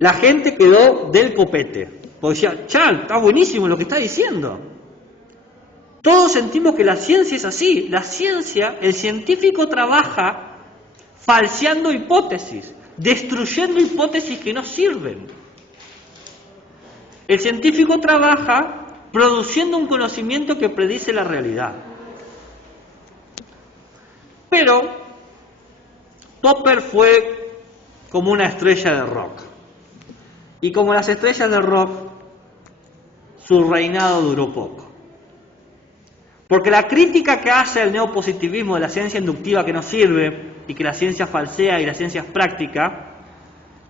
la gente quedó del copete. Porque decía, Charles, está buenísimo lo que está diciendo. Todos sentimos que la ciencia es así. La ciencia, el científico trabaja falseando hipótesis, destruyendo hipótesis que no sirven. El científico trabaja produciendo un conocimiento que predice la realidad. Pero Popper fue como una estrella de rock. Y como las estrellas de rock, su reinado duró poco. Porque la crítica que hace el neopositivismo de la ciencia inductiva que no sirve y que la ciencia falsea y la ciencia es práctica,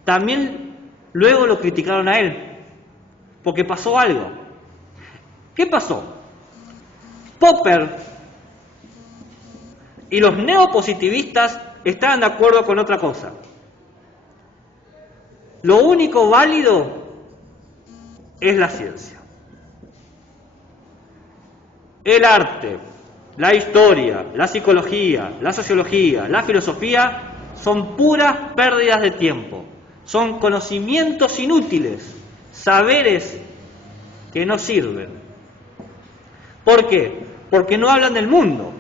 también luego lo criticaron a él. Porque pasó algo. ¿Qué pasó? Popper y los neopositivistas estaban de acuerdo con otra cosa. Lo único válido es la ciencia. El arte, la historia, la psicología, la sociología, la filosofía son puras pérdidas de tiempo. Son conocimientos inútiles, saberes que no sirven. ¿Por qué? Porque no hablan del mundo.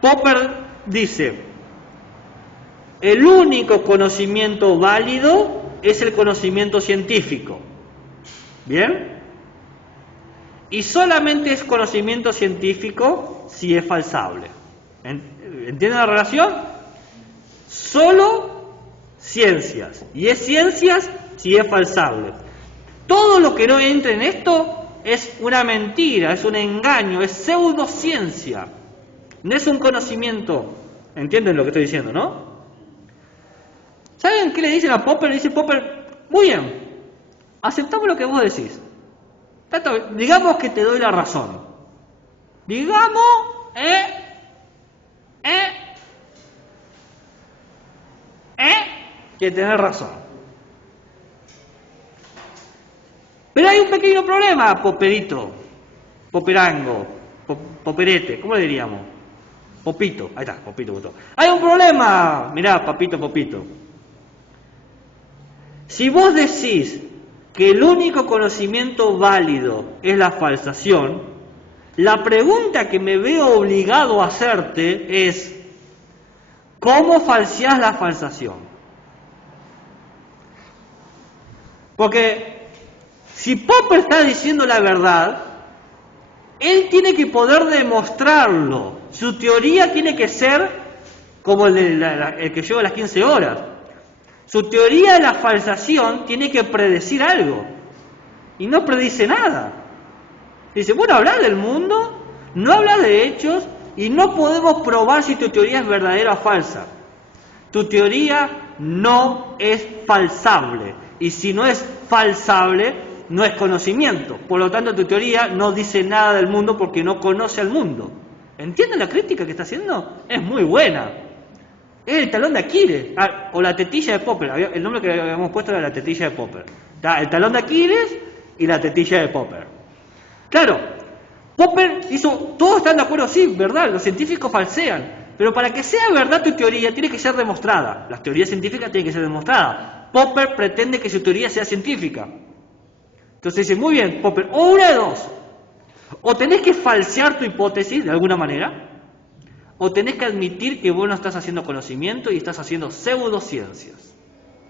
Popper dice, el único conocimiento válido es el conocimiento científico. ¿Bien? Y solamente es conocimiento científico si es falsable. ¿Entienden la relación? Solo ciencias. Y es ciencias si es falsable. Todo lo que no entre en esto es una mentira, es un engaño, es pseudociencia. No es un conocimiento. ¿Entienden lo que estoy diciendo, no? ¿Saben qué le dicen a Popper? Le dice Popper, muy bien, aceptamos lo que vos decís. Digamos que te doy la razón. Digamos, que tenés razón. Pero hay un pequeño problema, Popperito, Popperango, Popperete, ¿cómo le diríamos? Popito, ahí está, Popito, Popito. Hay un problema, mirá, Papito, Popito. Si vos decís que el único conocimiento válido es la falsación, la pregunta que me veo obligado a hacerte es, ¿cómo falseás la falsación? Porque si Popper está diciendo la verdad, él tiene que poder demostrarlo. Su teoría tiene que ser como el que lleva las 15 horas. Su teoría de la falsación tiene que predecir algo. Y no predice nada. Dice, bueno, habla del mundo, no habla de hechos, y no podemos probar si tu teoría es verdadera o falsa. Tu teoría no es falsable. Y si no es falsable, no es conocimiento. Por lo tanto, tu teoría no dice nada del mundo porque no conoce al mundo. ¿Entienden la crítica que está haciendo? Es muy buena. Es el talón de Aquiles, o la tetilla de Popper. El nombre que habíamos puesto era la tetilla de Popper. El talón de Aquiles y la tetilla de Popper. Claro, Popper hizo, todos están de acuerdo, sí, verdad, los científicos falsean. Pero para que sea verdad tu teoría, tiene que ser demostrada. Las teorías científicas tienen que ser demostradas. Popper pretende que su teoría sea científica. Entonces dice, muy bien, Popper, o una de dos. O tenés que falsear tu hipótesis de alguna manera, o tenés que admitir que vos no estás haciendo conocimiento y estás haciendo pseudociencias.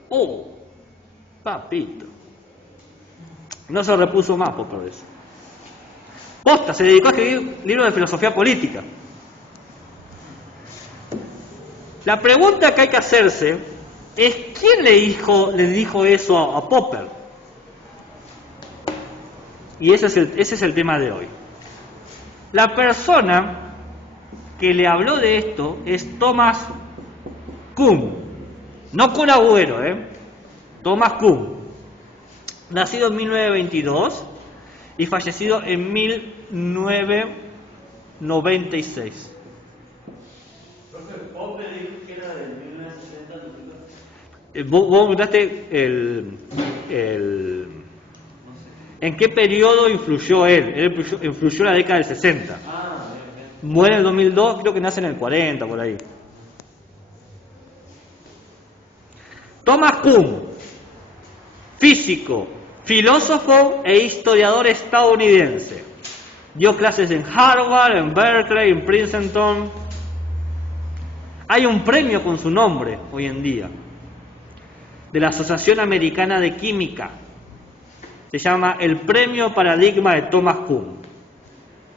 ¡Oh! Papito. No se repuso más Popper de eso. Posta, se dedicó a escribir libros de filosofía política. La pregunta que hay que hacerse es, ¿quién le dijo eso a Popper? Y ese es el tema de hoy. La persona que le habló de esto es Thomas Kuhn, no Kun Agüero, Thomas Kuhn, nacido en 1922 y fallecido en 1996. Entonces, Popper dijo que era del 1960. Vos preguntaste ¿en qué periodo influyó él? Él influyó en la década del 60. Muere en el 2002, creo que nace en el 40, por ahí. Thomas Kuhn, físico, filósofo e historiador estadounidense. Dio clases en Harvard, en Berkeley, en Princeton. Hay un premio con su nombre hoy en día, de la Asociación Americana de Química. Se llama el Premio Paradigma de Thomas Kuhn,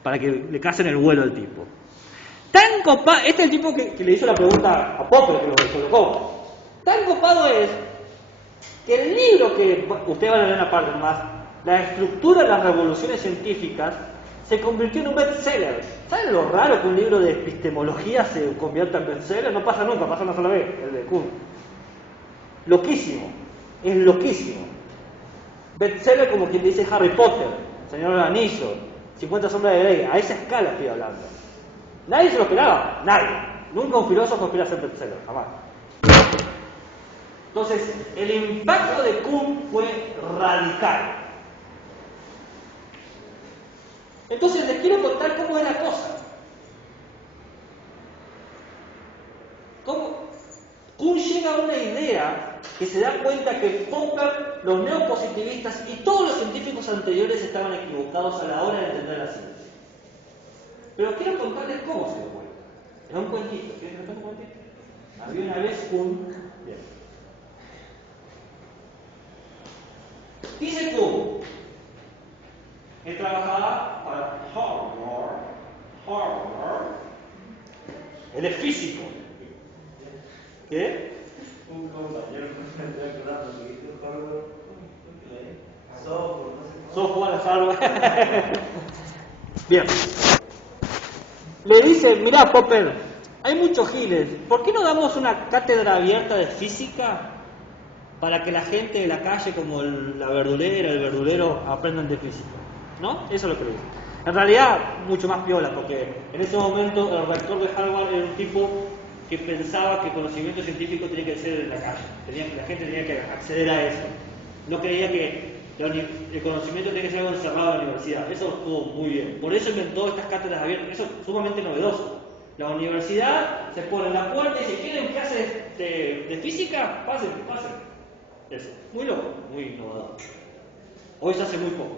para que le casen el vuelo al tipo. Tan copado, este es el tipo que le hizo la pregunta a Popper, que lo colocó. Tan copado es que el libro que usted va a leer en la parte más, la estructura de las revoluciones científicas, se convirtió en un bestseller. ¿Saben lo raro que un libro de epistemología se convierta en bestseller? No pasa nunca, pasa una sola vez, el de Kuhn. Loquísimo, es loquísimo. Bestseller como quien dice Harry Potter, Señor del Anillo, 50 sombras de Grey, a esa escala estoy hablando. Nadie se lo esperaba, nadie. Nunca un filósofo espera ser bestseller, jamás. Entonces, el impacto de Kuhn fue radical. Entonces, les quiero contar cómo es la cosa. Cómo Kuhn llega a una idea que se da cuenta que Popper, los neopositivistas y todos los científicos anteriores estaban equivocados a la hora de entender la ciencia. Pero quiero contarles cómo se dio cuenta. Es un cuentito. ¿Quieren que les cuente un cuentito? Había una vez Kuhn. Bien. Dice Kuhn, él trabajaba para Harvard. Él es físico. ¿Qué? Un compañero me estoy acordando que dijo Harvard. Software de Harvard. Bien. Le dice, mirá Popper, hay muchos giles, ¿por qué no damos una cátedra abierta de física para que la gente de la calle, como la verdulera, el verdulero, aprendan de física? ¿No? Eso es lo que le dice. En realidad, mucho más piola, porque en ese momento el rector de Harvard era un tipo que pensaba que el conocimiento científico tenía que ser en la calle, la gente tenía que acceder a eso. No creía que el conocimiento tenía que ser algo encerrado en la universidad. Eso estuvo muy bien. Por eso inventó estas cátedras abiertas. Eso es sumamente novedoso. La universidad se pone en la puerta y dice, ¿quieren clases de física? Pasen. Eso. Muy loco, muy innovador. Hoy se hace muy poco.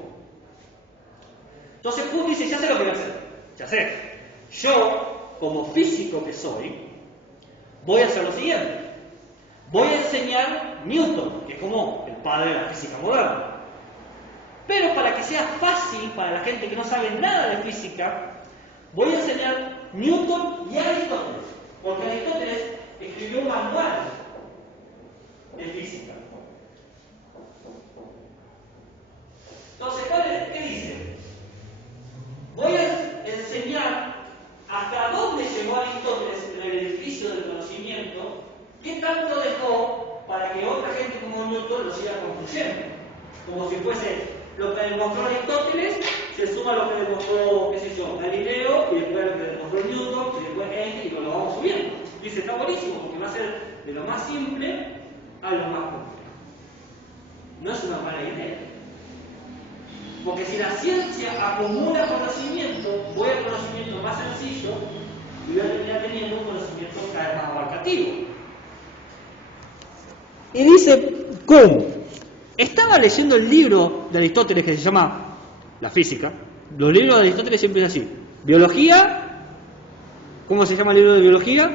Entonces Kuhn dice, ya sé lo que voy a hacer. Ya sé. Yo, como físico que soy, voy a hacer lo siguiente. Voy a enseñar Newton, que es como el padre de la física moderna. Pero para que sea fácil para la gente que no sabe nada de física, voy a enseñar Newton y Aristóteles. Porque Aristóteles escribió un manual de física. Entonces, ¿qué dice? Voy a enseñar hasta dónde llegó Aristóteles en el edificio del conocimiento, qué tanto dejó para que otra gente como Newton lo siga construyendo. Como si fuese lo que demostró Aristóteles, se suma lo que demostró, qué sé yo, Galileo, y después lo que demostró Newton, y después Einstein, y lo vamos subiendo. Dice, está buenísimo, porque va a ser de lo más simple a lo más complejo. No es una mala idea. Porque si la ciencia acumula conocimiento, voy al conocimiento más sencillo y voy a terminar teniendo un conocimiento cada vez más abarcativo. Y dice Kuhn, estaba leyendo el libro de Aristóteles que se llama La Física. Los libros de Aristóteles siempre es así. Biología. ¿Cómo se llama el libro de biología?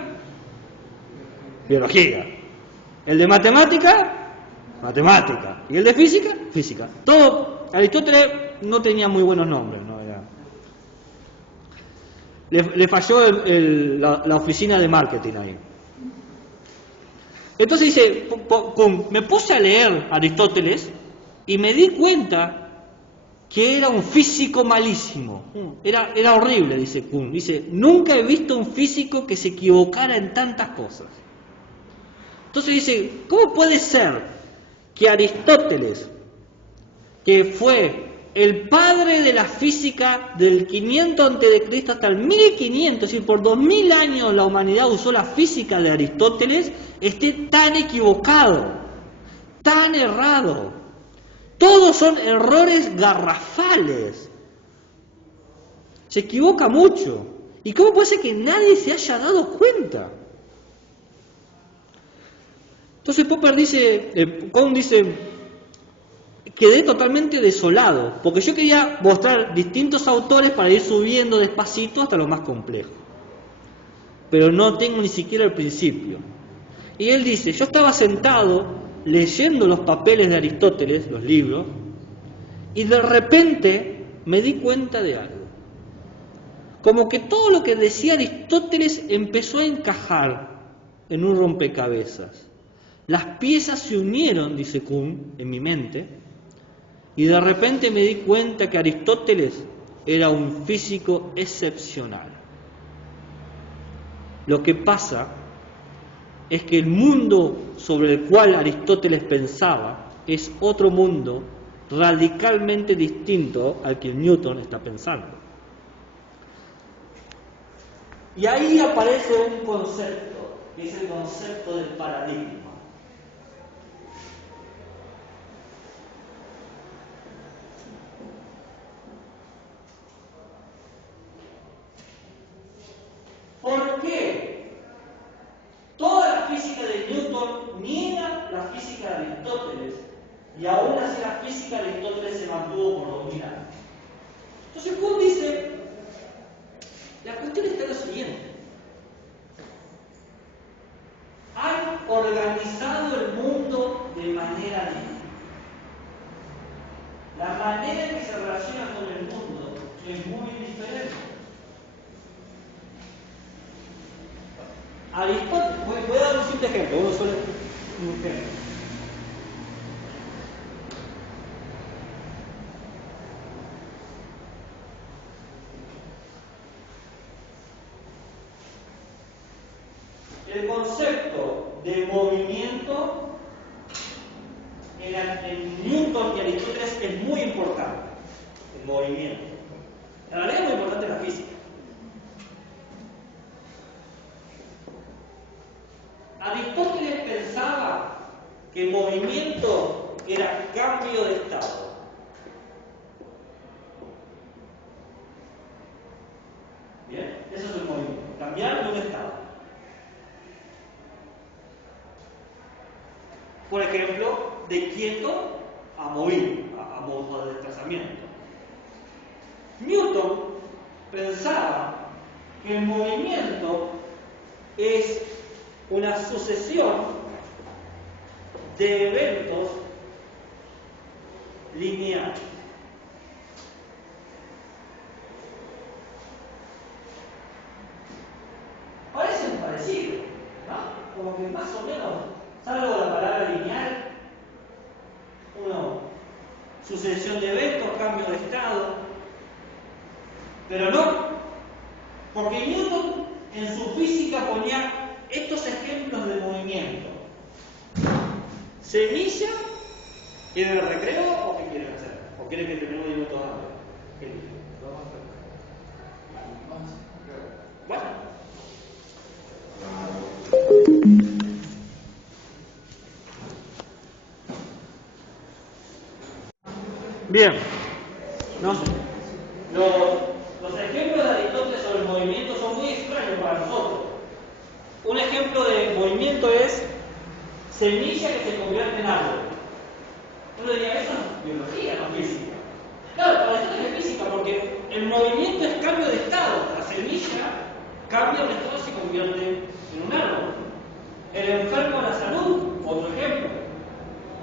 Biología. El de matemática, matemática. Y el de física, física. Todo. Aristóteles no tenía muy buenos nombres, ¿no? Le falló la oficina de marketing ahí. Entonces dice, me puse a leer Aristóteles y me di cuenta que era un físico malísimo. Era horrible, dice Kuhn. Dice, nunca he visto un físico que se equivocara en tantas cosas. Entonces dice, ¿cómo puede ser que Aristóteles, que fue el padre de la física del 500 a.C. hasta el 1500, es decir, por 2000 años la humanidad usó la física de Aristóteles, esté tan equivocado, tan errado? Todos son errores garrafales. Se equivoca mucho. ¿Y cómo puede ser que nadie se haya dado cuenta? Entonces Popper dice, Kuhn dice, quedé totalmente desolado, porque yo quería mostrar distintos autores para ir subiendo despacito hasta lo más complejo. Pero no tengo ni siquiera el principio. Y él dice, yo estaba sentado leyendo los papeles de Aristóteles, los libros, y de repente me di cuenta de algo. Como que todo lo que decía Aristóteles empezó a encajar en un rompecabezas. Las piezas se unieron, dice Kuhn, en mi mente, y de repente me di cuenta que Aristóteles era un físico excepcional. Lo que pasa es que el mundo sobre el cual Aristóteles pensaba es otro mundo radicalmente distinto al que Newton está pensando. Y ahí aparece un concepto, que es el concepto del paradigma. ¿Por qué toda la física de Newton niega la física de Aristóteles y aún así la física de Aristóteles se mantuvo por dominante? Entonces Kuhn dice, la cuestión está en lo siguiente: han organizado el mundo de manera distinta. La manera en que se relaciona con el mundo es muy diferente. Aristóteles, voy a dar un simple ejemplo, uno solo un ejemplo. El concepto de movimiento en Newton y Aristóteles es muy importante. El movimiento. En realidad es muy importante la física. Aristóteles pensaba que movimiento era cambio de estado. Bien, eso es el movimiento, cambiar de un estado. Por ejemplo, de quieto a movido, a desplazamiento. Newton pensaba que el movimiento es una sucesión de eventos lineales. Parecen parecidos, ¿no? Como que más o menos, salvo la palabra lineal, sucesión de eventos, cambio de estado, pero no, porque Newton en su física ponía estos ejemplos de movimiento. ¿Semilla? ¿Quieren el recreo o qué quieren hacer? ¿O quieren que terminemos de todo hambre? ¿Qué dicen? Bueno. Bien. No sé. Los ejemplos de Aristóteles sobre el movimiento son muy extraños para nosotros. Un ejemplo de movimiento es semilla que se convierte en árbol. Uno diría, eso es biología, no física. Claro, para Aristóteles es física, porque el movimiento es cambio de estado. La semilla cambia de estado y se convierte en un árbol. El enfermo de la salud, otro ejemplo.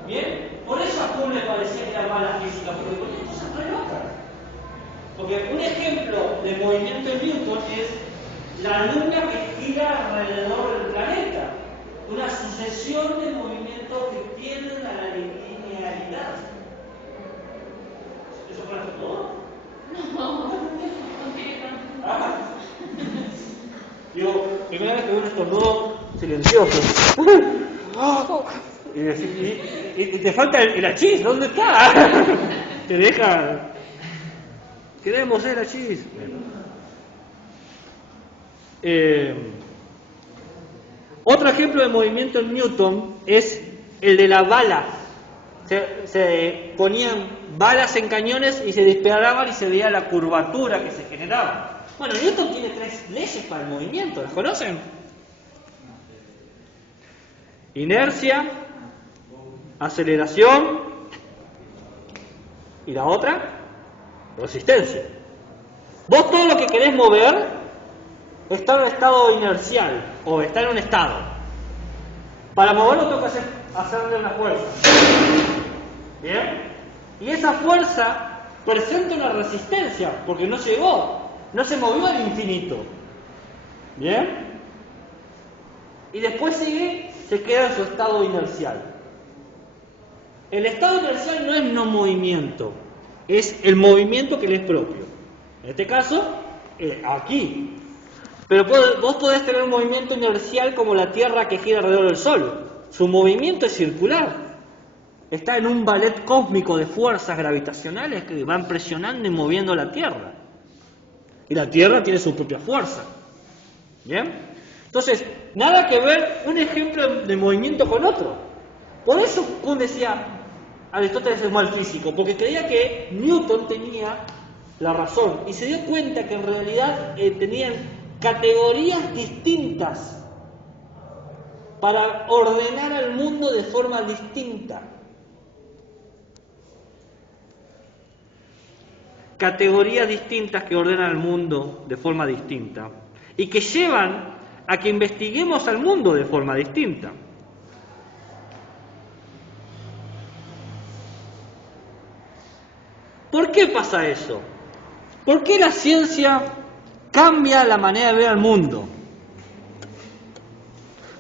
Bien, por eso a Kuhn le parecía que era mala física, porque ponía cosas re locas. Porque un ejemplo de movimiento en Newton es la luna que gira alrededor del planeta. Una sucesión de movimientos que tienden a la linealidad. ¿Eso fue todo? No. Ah. Digo, primera vez que veo un estornudo silencioso. Y te falta el achís, ¿dónde está? Te deja. Queremos el achís. Otro ejemplo de movimiento en Newton es el de la bala. Se ponían balas en cañones y se disparaban y se veía la curvatura que se generaba. Bueno, Newton tiene 3 leyes para el movimiento, ¿las conocen? Inercia, aceleración y la otra, resistencia. Vos todo lo que querés mover está en un estado inercial o está en un estado. Para moverlo tengo que hacerle una fuerza. ¿Bien? Y esa fuerza presenta una resistencia porque no llegó, no se movió al infinito. ¿Bien? Y después se queda en su estado inercial. El estado inercial no es no movimiento, es el movimiento que le es propio. En este caso, aquí. Pero vos podés tener un movimiento inercial como la Tierra que gira alrededor del Sol. Su movimiento es circular. Está en un ballet cósmico de fuerzas gravitacionales que van presionando y moviendo la Tierra. Y la Tierra tiene su propia fuerza. ¿Bien? Entonces, nada que ver un ejemplo de movimiento con otro. Por eso Kuhn decía, Aristóteles es mal físico, porque creía que Newton tenía la razón y se dio cuenta que en realidad tenían categorías distintas para ordenar al mundo de forma distinta. Categorías distintas que ordenan al mundo de forma distinta y que llevan a que investiguemos al mundo de forma distinta. ¿Por qué pasa eso? ¿Por qué la ciencia cambia la manera de ver al mundo?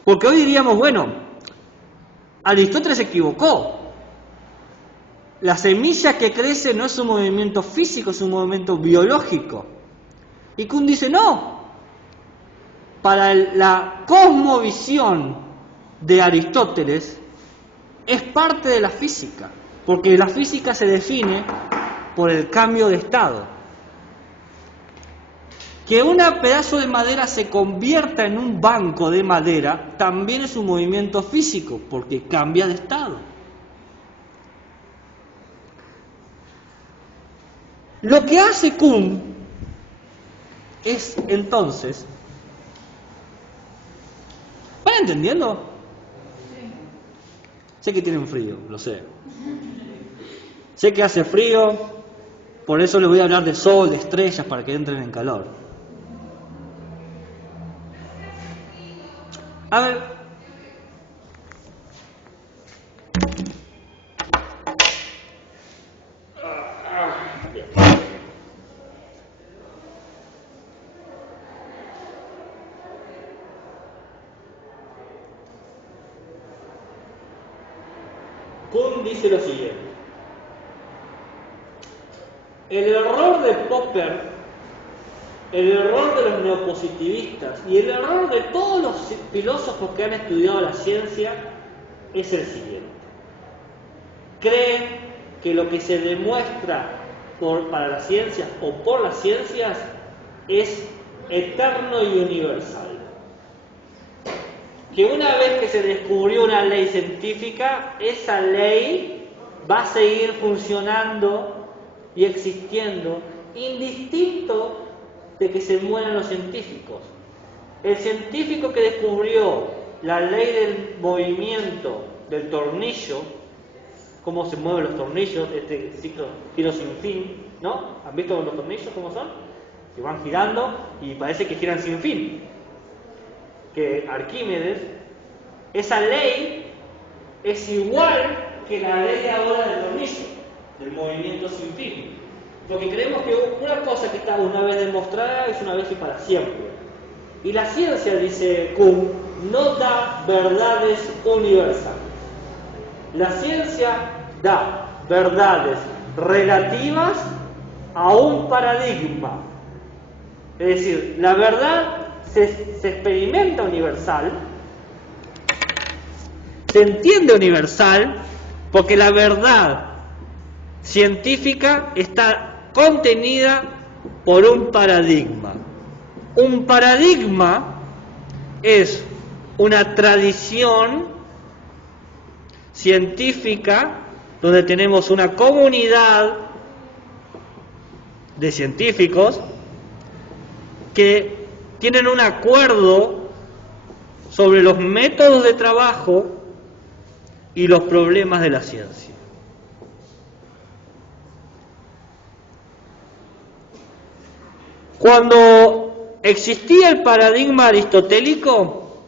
Porque hoy diríamos, bueno, Aristóteles se equivocó. La semilla que crece no es un movimiento físico, es un movimiento biológico. Y Kuhn dice, no. Para la cosmovisión de Aristóteles es parte de la física, porque la física se define por el cambio de estado. Que un pedazo de madera se convierta en un banco de madera también es un movimiento físico, porque cambia de estado. Lo que hace Kuhn es entonces... ¿Van entendiendo? Sé que tienen frío, lo sé. Sé que hace frío, por eso les voy a hablar de sol, de estrellas, para que entren en calor. A ver. Kuhn dice lo siguiente. El error de Popper, el error de los neopositivistas y el error de todos los filósofos que han estudiado la ciencia es el siguiente. Creen que lo que se demuestra para las ciencias o por las ciencias es eterno y universal. Que una vez que se descubrió una ley científica, esa ley va a seguir funcionando y existiendo, indistinto de que se mueran los científicos. El científico que descubrió la ley del movimiento del tornillo, cómo se mueven los tornillos, este ciclo giro sin fin, ¿no? ¿Han visto los tornillos cómo son? Que van girando y parece que giran sin fin. Que Arquímedes, esa ley es igual que la ley de ahora del tornillo, del movimiento sin fin. Porque creemos que una cosa que está una vez demostrada es una vez y para siempre. Y la ciencia, dice Kuhn, no da verdades universales. La ciencia da verdades relativas a un paradigma. Es decir, la verdad se experimenta universal, se entiende universal, porque la verdad científica está contenida por un paradigma. Un paradigma es una tradición científica donde tenemos una comunidad de científicos que tienen un acuerdo sobre los métodos de trabajo y los problemas de la ciencia. Cuando existía el paradigma aristotélico,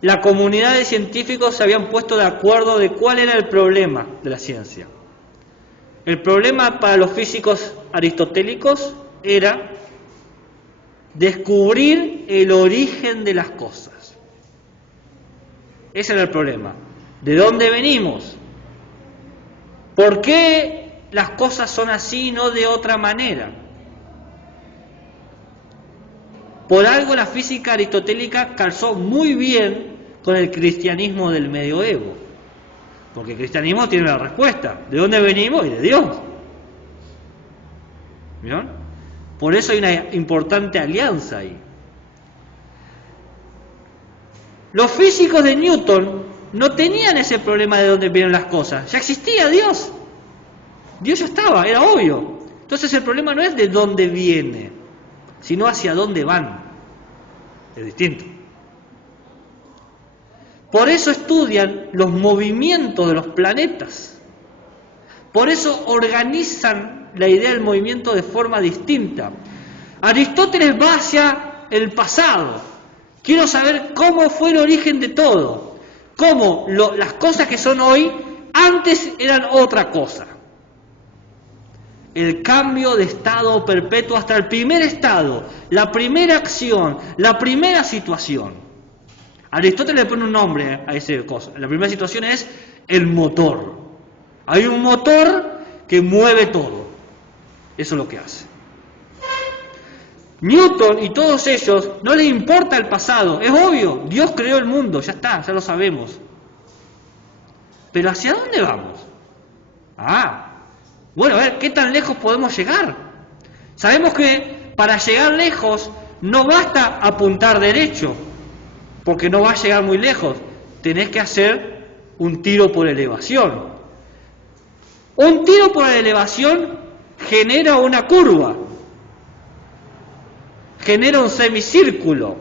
la comunidad de científicos se habían puesto de acuerdo de cuál era el problema de la ciencia. El problema para los físicos aristotélicos era descubrir el origen de las cosas. Ese era el problema. ¿De dónde venimos? ¿Por qué las cosas son así y no de otra manera? Por algo la física aristotélica calzó muy bien con el cristianismo del medioevo. Porque el cristianismo tiene la respuesta. ¿De dónde venimos? Y de Dios. ¿Vieron? Por eso hay una importante alianza ahí. Los físicos de Newton no tenían ese problema de dónde vienen las cosas. Ya existía Dios. Dios ya estaba, era obvio. Entonces el problema no es de dónde viene, sino hacia dónde van. Es distinto. Por eso estudian los movimientos de los planetas. Por eso organizan la idea del movimiento de forma distinta. Aristóteles va hacia el pasado. Quiero saber cómo fue el origen de todo. Cómo las cosas que son hoy antes eran otra cosa. El cambio de estado perpetuo hasta el primer estado, la primera acción, la primera situación. Aristóteles le pone un nombre a esa cosa. La primera situación es el motor. Hay un motor que mueve todo. Eso es lo que hace. Newton y todos ellos no les importa el pasado. Es obvio, Dios creó el mundo, ya está, ya lo sabemos. Pero ¿hacia dónde vamos? Bueno, a ver, ¿qué tan lejos podemos llegar? Sabemos que para llegar lejos no basta apuntar derecho, porque no va a llegar muy lejos. Tenés que hacer un tiro por elevación. Un tiro por elevación genera una curva, genera un semicírculo.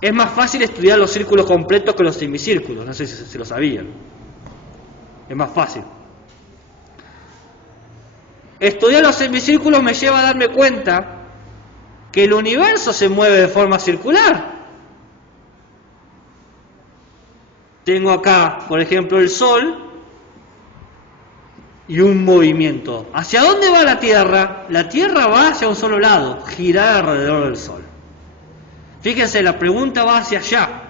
Es más fácil estudiar los círculos completos que los semicírculos, no sé si se lo sabían. Es más fácil. Estudiar los semicírculos me lleva a darme cuenta que el universo se mueve de forma circular. Tengo acá, por ejemplo, el Sol y un movimiento. ¿Hacia dónde va la Tierra? La Tierra va hacia un solo lado, girar alrededor del Sol. Fíjense, la pregunta va hacia allá,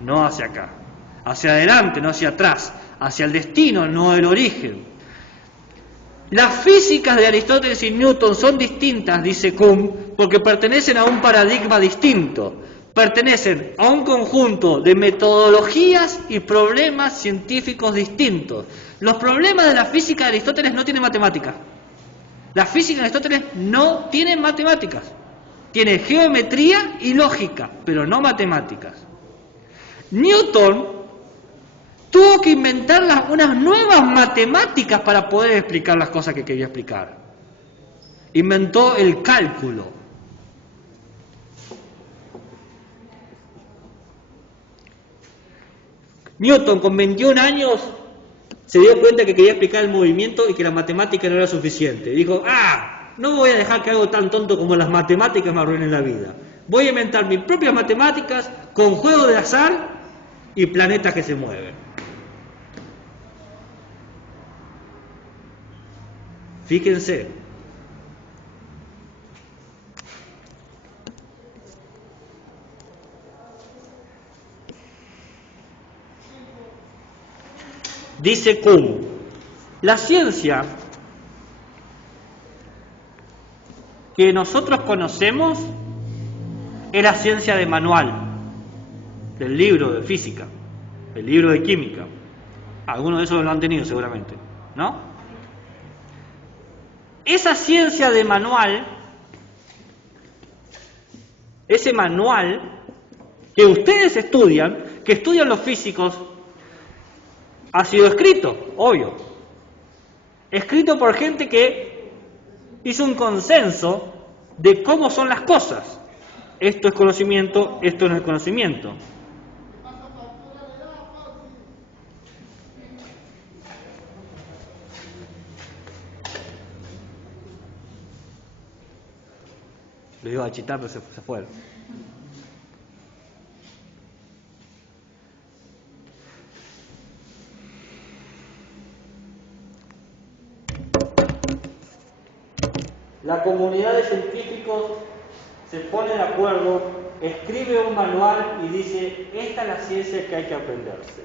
no hacia acá. Hacia adelante, no hacia atrás. Hacia el destino, no el origen. Las físicas de Aristóteles y Newton son distintas, dice Kuhn, porque pertenecen a un paradigma distinto. Pertenecen a un conjunto de metodologías y problemas científicos distintos. Los problemas de la física de Aristóteles no tienen matemáticas. La física de Aristóteles no tiene matemáticas. Tiene geometría y lógica, pero no matemáticas. Newton tuvo que inventar unas nuevas matemáticas para poder explicar las cosas que quería explicar. Inventó el cálculo. Newton, con 21 años, se dio cuenta que quería explicar el movimiento y que la matemática no era suficiente. Dijo, no voy a dejar que algo tan tonto como las matemáticas me arruinen la vida. Voy a inventar mis propias matemáticas con juegos de azar y planetas que se mueven. Fíjense. Dice Kuhn, la ciencia que nosotros conocemos es la ciencia de manual, del libro de física, del libro de química. Algunos de esos lo han tenido seguramente, ¿no? Esa ciencia de manual, ese manual que ustedes estudian, que estudian los físicos, ha sido escrito, obvio. Escrito por gente que hizo un consenso de cómo son las cosas. Esto es conocimiento, esto no es conocimiento. Lo iba a chitar, pero se fueron. La comunidad de científicos se pone de acuerdo, escribe un manual y dice, esta es la ciencia que hay que aprenderse.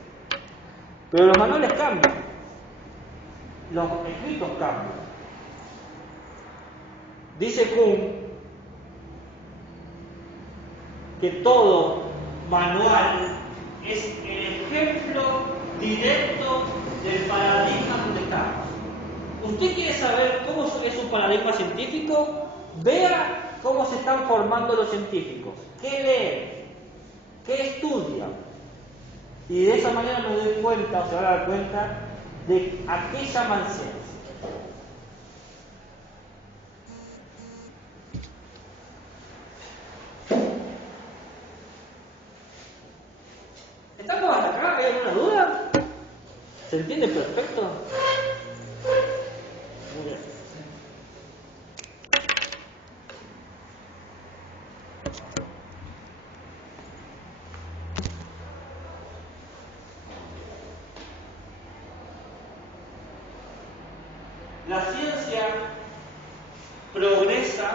Pero los manuales cambian, los escritos cambian. Dice Kuhn que todo manual es el ejemplo directo del paradigma donde estamos. ¿Usted quiere saber cómo es un paradigma científico? Vea cómo se están formando los científicos. ¿Qué leen? ¿Qué estudian? Y de esa manera me doy cuenta, o se van a dar cuenta, de a qué llaman ciencia. ¿Estamos hasta acá? ¿Hay alguna duda? ¿Se entiende perfecto? Muy bien. La ciencia progresa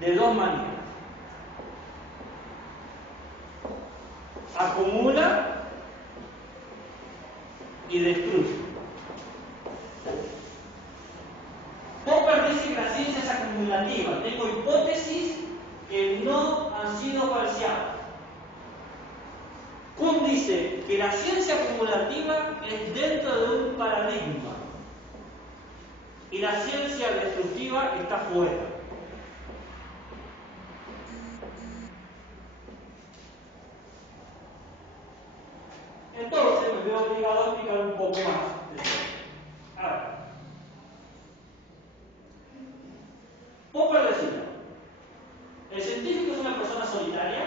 de dos maneras. Acumula y destruye. Popper dice que la ciencia es acumulativa. Tengo hipótesis que no han sido falseadas. Kuhn dice que la ciencia acumulativa es dentro de un paradigma y la ciencia destructiva está fuera. Entonces me veo obligado a explicar un poco más. A ver. Popper decía, el científico es una persona solitaria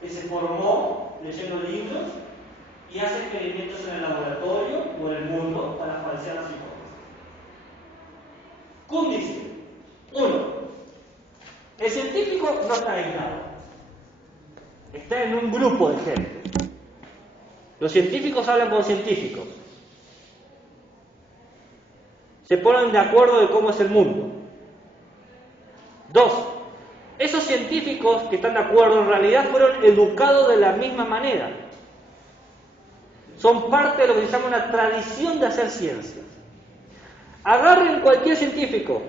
que se formó leyendo libros y hace experimentos en el laboratorio o en el mundo para falsear las hipótesis. Kuhn dice, 1. El científico no está aislado, está en un grupo de gente. Los científicos hablan con científicos, se ponen de acuerdo de cómo es el mundo. 2. Esos científicos que están de acuerdo en realidad fueron educados de la misma manera. Son parte de lo que se llama una tradición de hacer ciencia. Agarren cualquier científico,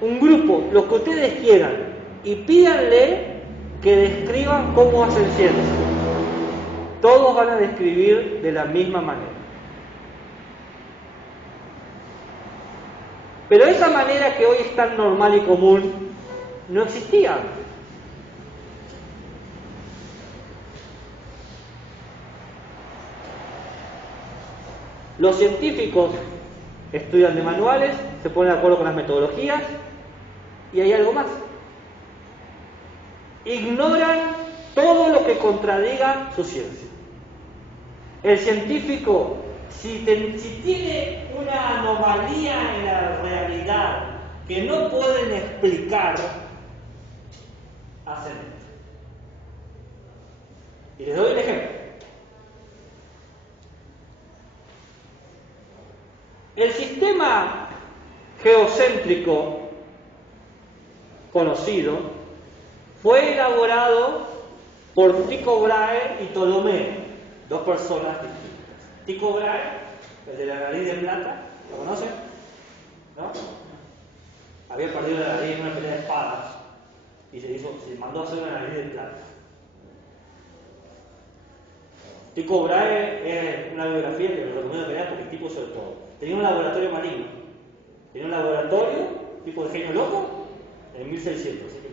un grupo, lo que ustedes quieran, y pídanle que describan cómo hacen ciencia. Todos van a describir de la misma manera. Pero esa manera que hoy es tan normal y común no existía antes. Los científicos estudian de manuales, se ponen de acuerdo con las metodologías y hay algo más. Ignoran todo lo que contradiga su ciencia. El científico, si tiene una anomalía en la realidad que no pueden explicar, hacen esto. Y les doy un ejemplo. El sistema geocéntrico conocido fue elaborado por Tycho Brahe y Ptolomeo, dos personas distintas. Tycho Brahe, el de la nariz de plata, ¿lo conocen? ¿No? Había perdido la nariz en una pelea de espadas y se mandó a hacer una nariz de plata. Tycho Brahe es una biografía que les recomiendo que vean porque el tipo sobre todo. Tenía un laboratorio maligno. Tenía un laboratorio, tipo de genio loco, en 1600. Así que...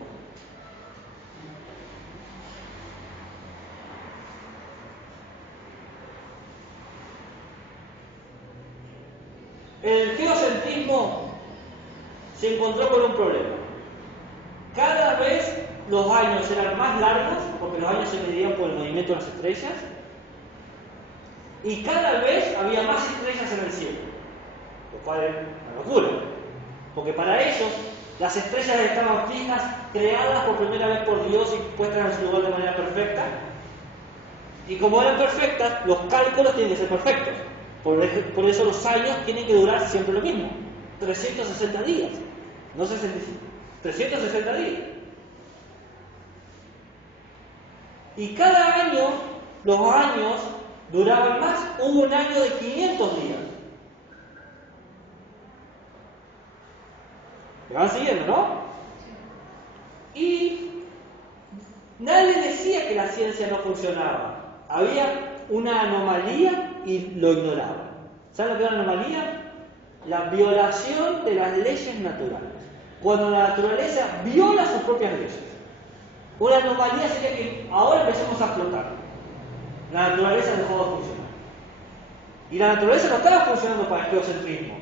El geocentrismo se encontró con un problema. Cada vez los años eran más largos, porque los años se medían por el movimiento de las estrellas, y cada vez había más estrellas en el cielo, lo cual es una locura, Porque para ellos las estrellas estaban fijas, creadas por primera vez por Dios y puestas en su lugar de manera perfecta. Y como eran perfectas, los cálculos tienen que ser perfectos. Por eso los años tienen que durar siempre lo mismo. 360 días. No 65. 360 días. Y cada año, los años duraban más. Hubo un año de 500 días. ¿Me van siguiendo, no? Y nadie decía que la ciencia no funcionaba. Había una anomalía y lo ignoraban. ¿Saben lo que es una anomalía? La violación de las leyes naturales. Cuando la naturaleza viola sus propias leyes. Una anomalía sería que ahora empecemos a flotar. La naturaleza dejó de funcionar. Y la naturaleza no estaba funcionando para el geocentrismo.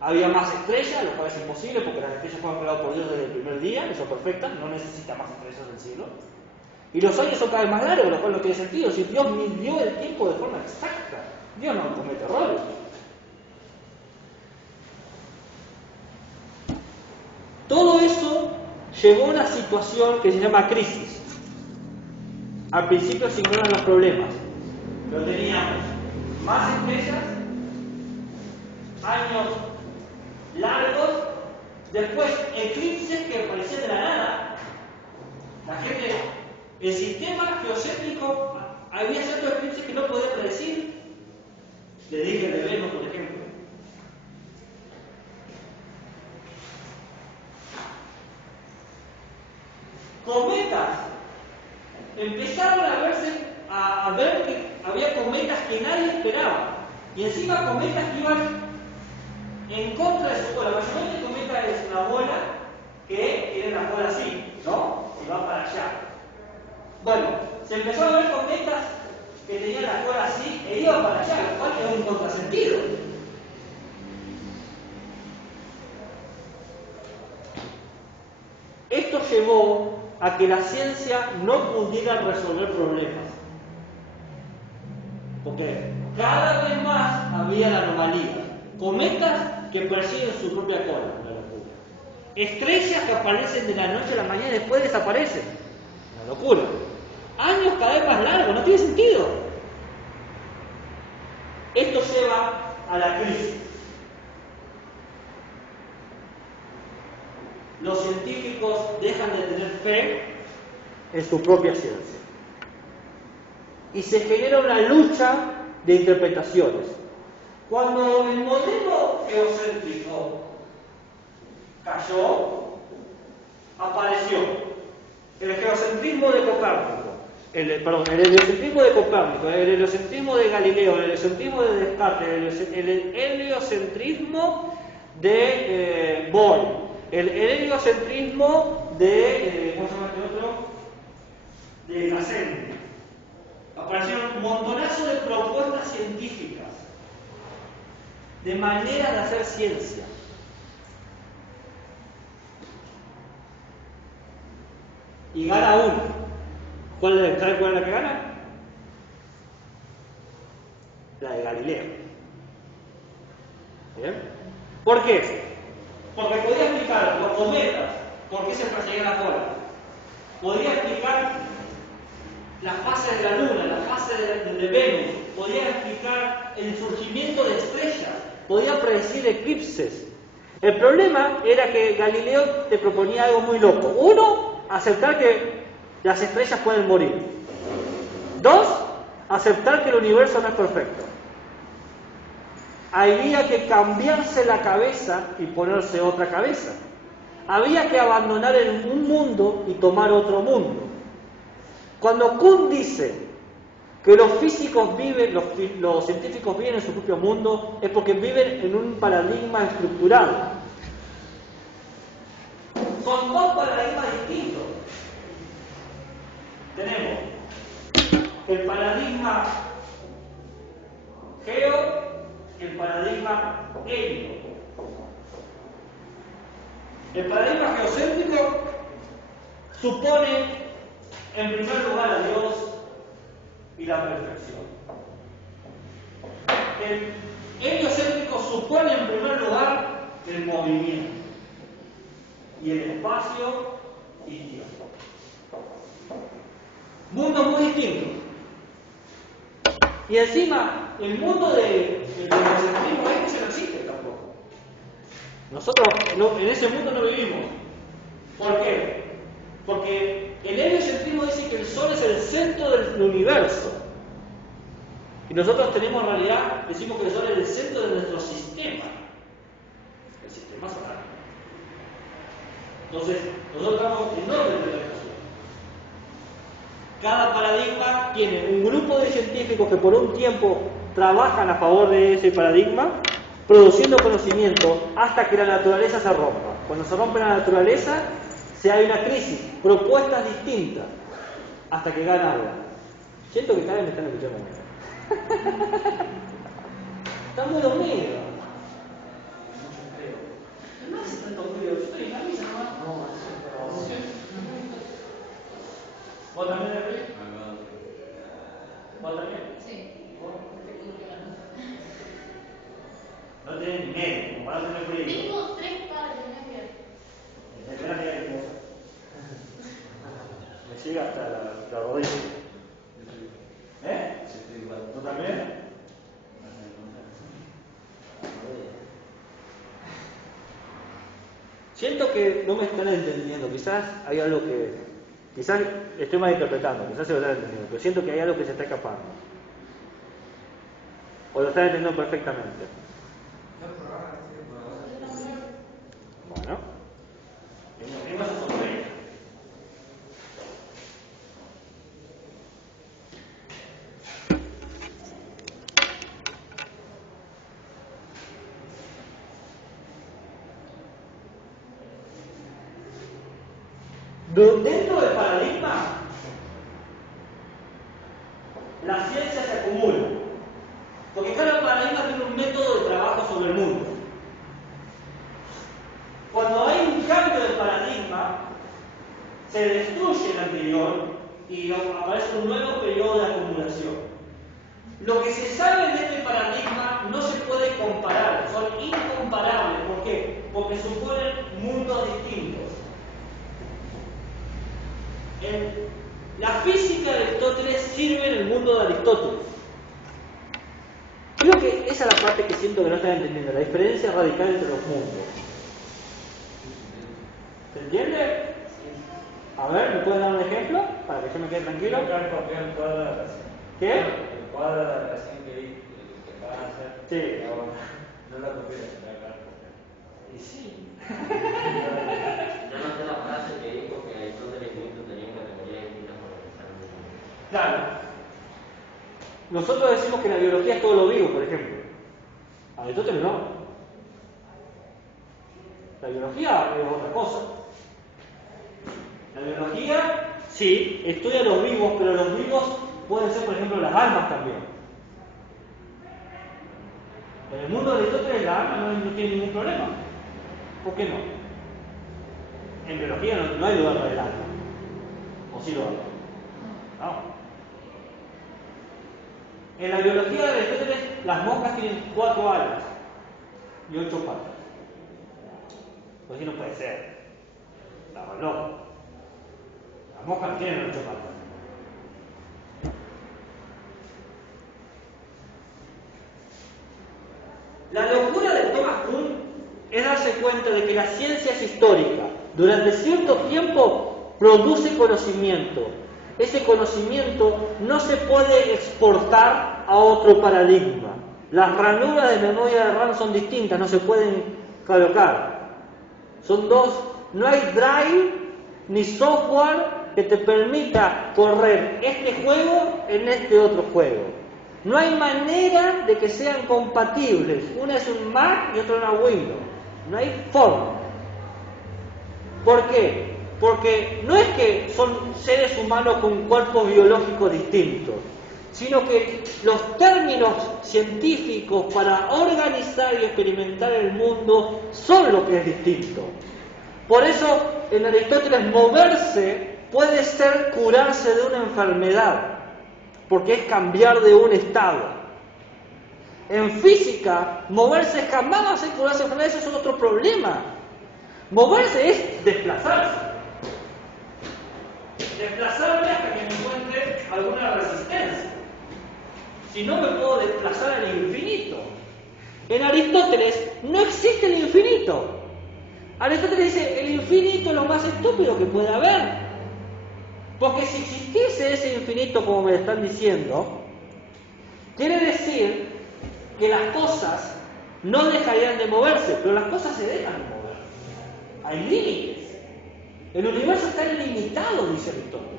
Había más estrellas, lo cual es imposible porque las estrellas fueron creadas por Dios desde el primer día, que son perfectas, no necesita más estrellas del cielo. Y los años son cada vez más largos, lo cual no tiene sentido. Si Dios midió el tiempo de forma exacta, Dios no comete errores. Todo eso llevó a una situación que se llama crisis. Al principio se ignoran los problemas, pero teníamos más estrellas, años largos, después eclipses que aparecían de la nada. La gente, el sistema geocéntrico, había ciertos eclipses que no podía predecir. Le dije de Venus, por ejemplo. Cometas. Empezaron a ver que había cometas que nadie esperaba. Y encima cometas que iban en contra de su cola. Mayormente el cometa es una bola que tiene la cola así, ¿no? Y va para allá. Bueno, se empezó a ver cometas que tenían la cola así e iban para allá, lo cual es un contrasentido. Esto llevó a que la ciencia no pudiera resolver problemas. Porque cada vez más había la anomalía. Cometas que persiguen su propia cola, una locura. Estrellas que aparecen de la noche a la mañana y después desaparecen, una locura. Años cada vez más largos, no tiene sentido. Esto lleva a la crisis. Los científicos dejan de tener fe en su propia ciencia. Y se genera una lucha de interpretaciones. Cuando el modelo geocéntrico cayó, apareció el geocentrismo de Copérnico, el heliocentrismo de Copérnico, el heliocentrismo de Galileo, el heliocentrismo de Descartes, el heliocentrismo de Bohr, el heliocentrismo de ¿cómo se llama este otro? De Lassen. Aparecieron un montonazo de propuestas científicas, de maneras de hacer ciencia. Y gana uno. ¿Sabe cuál es la que gana? La de Galileo. ¿Bien? ¿Por qué? Porque podía explicar los cometas, por qué se perseguía la cola. Podía explicar las fases de la Luna, las fases de Venus. Podía explicar el surgimiento de estrellas. Podía predecir eclipses. El problema era que Galileo te proponía algo muy loco. Uno, aceptar que las estrellas pueden morir. Dos, aceptar que el universo no es perfecto. Había que cambiarse la cabeza y ponerse otra cabeza. Había que abandonar un mundo y tomar otro mundo. Cuando Kuhn dice que los físicos viven, los científicos viven en su propio mundo, es porque viven en un paradigma estructural. Son dos paradigmas distintos. Tenemos el paradigma geo y el paradigma helio. El paradigma geocéntrico supone en primer lugar a Dios y la perfección. El heliocéntrico supone en primer lugar el movimiento. y el espacio y tiempo. Mundos muy distintos. Y encima, el mundo del egocentrismo ya no existe tampoco. Nosotros en ese mundo no vivimos. ¿Por qué? Porque el heliocentrismo dice que el Sol es el centro del universo. Y nosotros tenemos en realidad, decimos que el Sol es el centro de nuestro sistema. El sistema solar. Entonces, nosotros estamos en orden de relación. Cada paradigma tiene un grupo de científicos que por un tiempo trabajan a favor de ese paradigma, produciendo conocimiento hasta que la naturaleza se rompa. Cuando se rompe la naturaleza, si hay una crisis, propuestas distintas, hasta que gana algo. Siento que cada vez me están escuchando más. Están muy dormidos. No hace tanto ruido, yo estoy en la misa nomás. No, ¿vos también, Enrique? ¿Vos también? Sí. No tenés ni medio, como para no tener frío. Tengo 3 pares de medias. Espera que hay cosa. Me llega hasta la rodilla. ¿Eh? ¿Tú también? Siento que no me están entendiendo. Quizás hay algo que... Quizás estoy mal interpretando, quizás se lo están entendiendo, pero siento que hay algo que se está escapando. O lo están entendiendo perfectamente. Bueno. ¿Qué más se sonríe? Dentro del paradigma, la ciencia se acumula. Porque cada paradigma tiene un método de trabajo sobre el mundo. Cuando hay un cambio de paradigma, se destruye el anterior y aparece un nuevo periodo de acumulación. Lo que se sabe de este paradigma no se puede comparar, son incomparables. ¿Por qué? Porque suponen mundos distintos. La física de Aristóteles sirve en el mundo de Aristóteles. Creo que esa es la parte que siento que no están entendiendo, la diferencia radical entre los mundos. ¿Se entiende? A ver, ¿me pueden dar un ejemplo? Para que yo me quede tranquilo. ¿Qué? El cuadro de la relación que van a hacer. Sí. No la copié, la Y sí. Yo no sé la frase que dijo que Aristóteles y Newton tenían categorías distintas para pensar en el mundo. Claro. Nosotros decimos que la biología es todo lo vivo, por ejemplo. Aristóteles no. La biología es otra cosa. La biología, sí, estudia los vivos, pero los vivos pueden ser, por ejemplo, las almas también. En el mundo de Aristóteles la alma no tiene ningún problema. ¿Por qué no? En biología no hay lugar para el alma. ¿O sí lo hay? No. En la biología de Aristóteles, las moscas tienen 4 alas y 8 patas. Pues sí, no puede ser. Estaba loco. Las moscas no tienen 8 patas. La locura de Thomas Kuhn es darse cuenta de que la ciencia es histórica. Durante cierto tiempo produce conocimiento. Ese conocimiento no se puede exportar a otro paradigma. Las ranuras de memoria de RAM son distintas, no se pueden colocar. Son dos, no hay drive ni software que te permita correr este juego en este otro juego. No hay manera de que sean compatibles. Una es un Mac y otra una Windows. No hay forma. ¿Por qué? Porque no es que son seres humanos con cuerpos biológicos distintos, sino que los términos científicos para organizar y experimentar el mundo son lo que es distinto. Por eso, en Aristóteles, moverse puede ser curarse de una enfermedad, porque es cambiar de un estado. En física, moverse jamás va a ser curarse de enfermedad, eso es otro problema. Moverse es desplazarse. Desplazarme hasta que me encuentre alguna resistencia. Si no, me puedo desplazar al infinito. En Aristóteles no existe el infinito. Aristóteles dice, el infinito es lo más estúpido que puede haber. Porque si existiese ese infinito como me están diciendo, quiere decir que las cosas no dejarían de moverse, pero las cosas se dejan de mover. Hay límites. El universo está ilimitado, dice Aristóteles.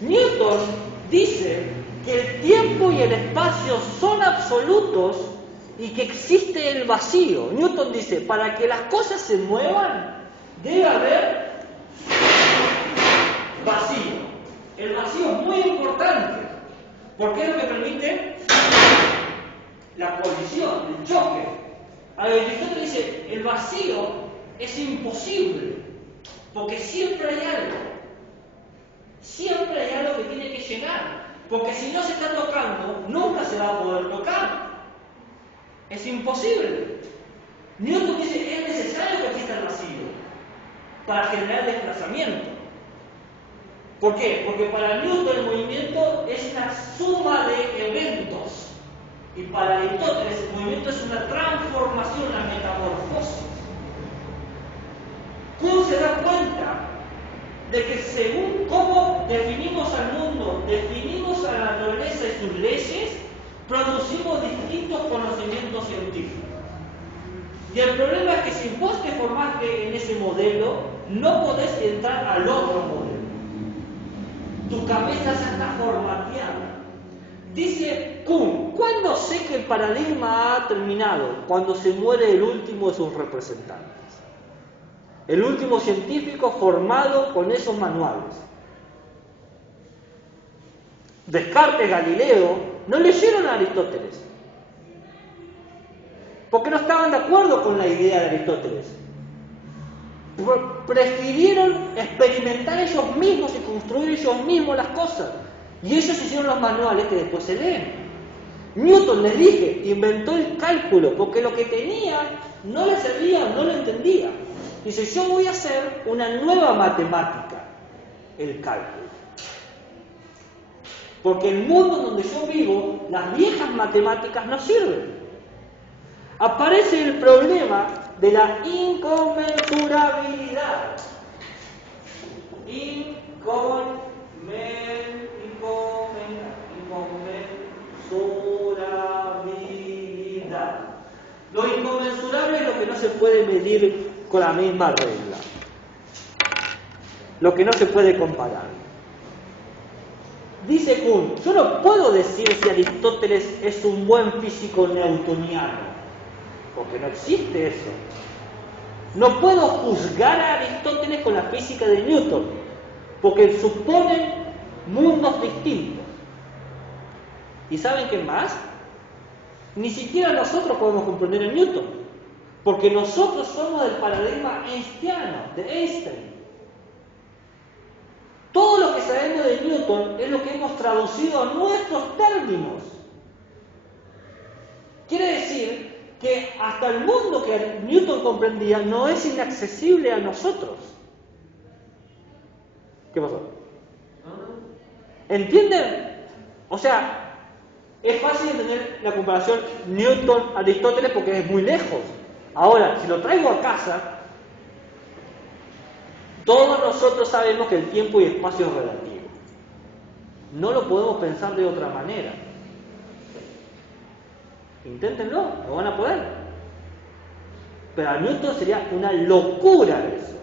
Newton dice que el tiempo y el espacio son absolutos y que existe el vacío. Newton dice, para que las cosas se muevan, debe haber vacío. El vacío es muy importante, porque es lo que permite la colisión, el choque. Aristóteles dice, el vacío es imposible, porque siempre hay algo. Siempre hay algo que tiene que llenar, porque si no se está tocando, nunca se va a poder tocar. Es imposible. Newton dice, es necesario que exista el vacío para generar desplazamiento. ¿Por qué? Porque para Newton el movimiento es una suma de eventos. Y para Aristóteles el movimiento es una transformación, una metamorfosis. Kuhn se da cuenta de que según cómo definimos al mundo, definimos a la naturaleza y sus leyes, producimos distintos conocimientos científicos. Y el problema es que si vos te formaste en ese modelo, no podés entrar al otro modelo. Tu cabeza ya está formateada. Dice Kuhn, ¿cuándo sé que el paradigma ha terminado? Cuando se muere el último de sus representantes. El último científico formado con esos manuales. Descartes, Galileo, no leyeron a Aristóteles. Porque no estaban de acuerdo con la idea de Aristóteles. Prefirieron experimentar ellos mismos y construir ellos mismos las cosas. Y ellos hicieron los manuales que después se leen. Newton, les dije, inventó el cálculo, porque lo que tenía no le servía, no lo entendía. Dice, yo voy a hacer una nueva matemática, el cálculo. Porque el mundo donde yo vivo, las viejas matemáticas no sirven. Aparece el problema de la inconmensurabilidad. Inconmensurabilidad. Lo inconmensurable es lo que no se puede medir con la misma regla. Lo que no se puede comparar. Dice Kuhn, yo no puedo decir si Aristóteles es un buen físico newtoniano, porque no existe eso. No puedo juzgar a Aristóteles con la física de Newton, porque suponen mundos distintos. ¿Y saben qué más? Ni siquiera nosotros podemos comprender a Newton, porque nosotros somos del paradigma einsteiniano, de Einstein. Todo lo que sabemos de Newton es lo que hemos traducido a nuestros términos. Quiere decir que hasta el mundo que Newton comprendía no es inaccesible a nosotros. ¿Qué pasó? ¿Entienden? O sea, es fácil entender la comparación Newton-Aristóteles porque es muy lejos. Ahora, si lo traigo a casa, todos nosotros sabemos que el tiempo y espacio es relativo. No lo podemos pensar de otra manera. Inténtenlo, no van a poder. Pero a Newton sería una locura eso.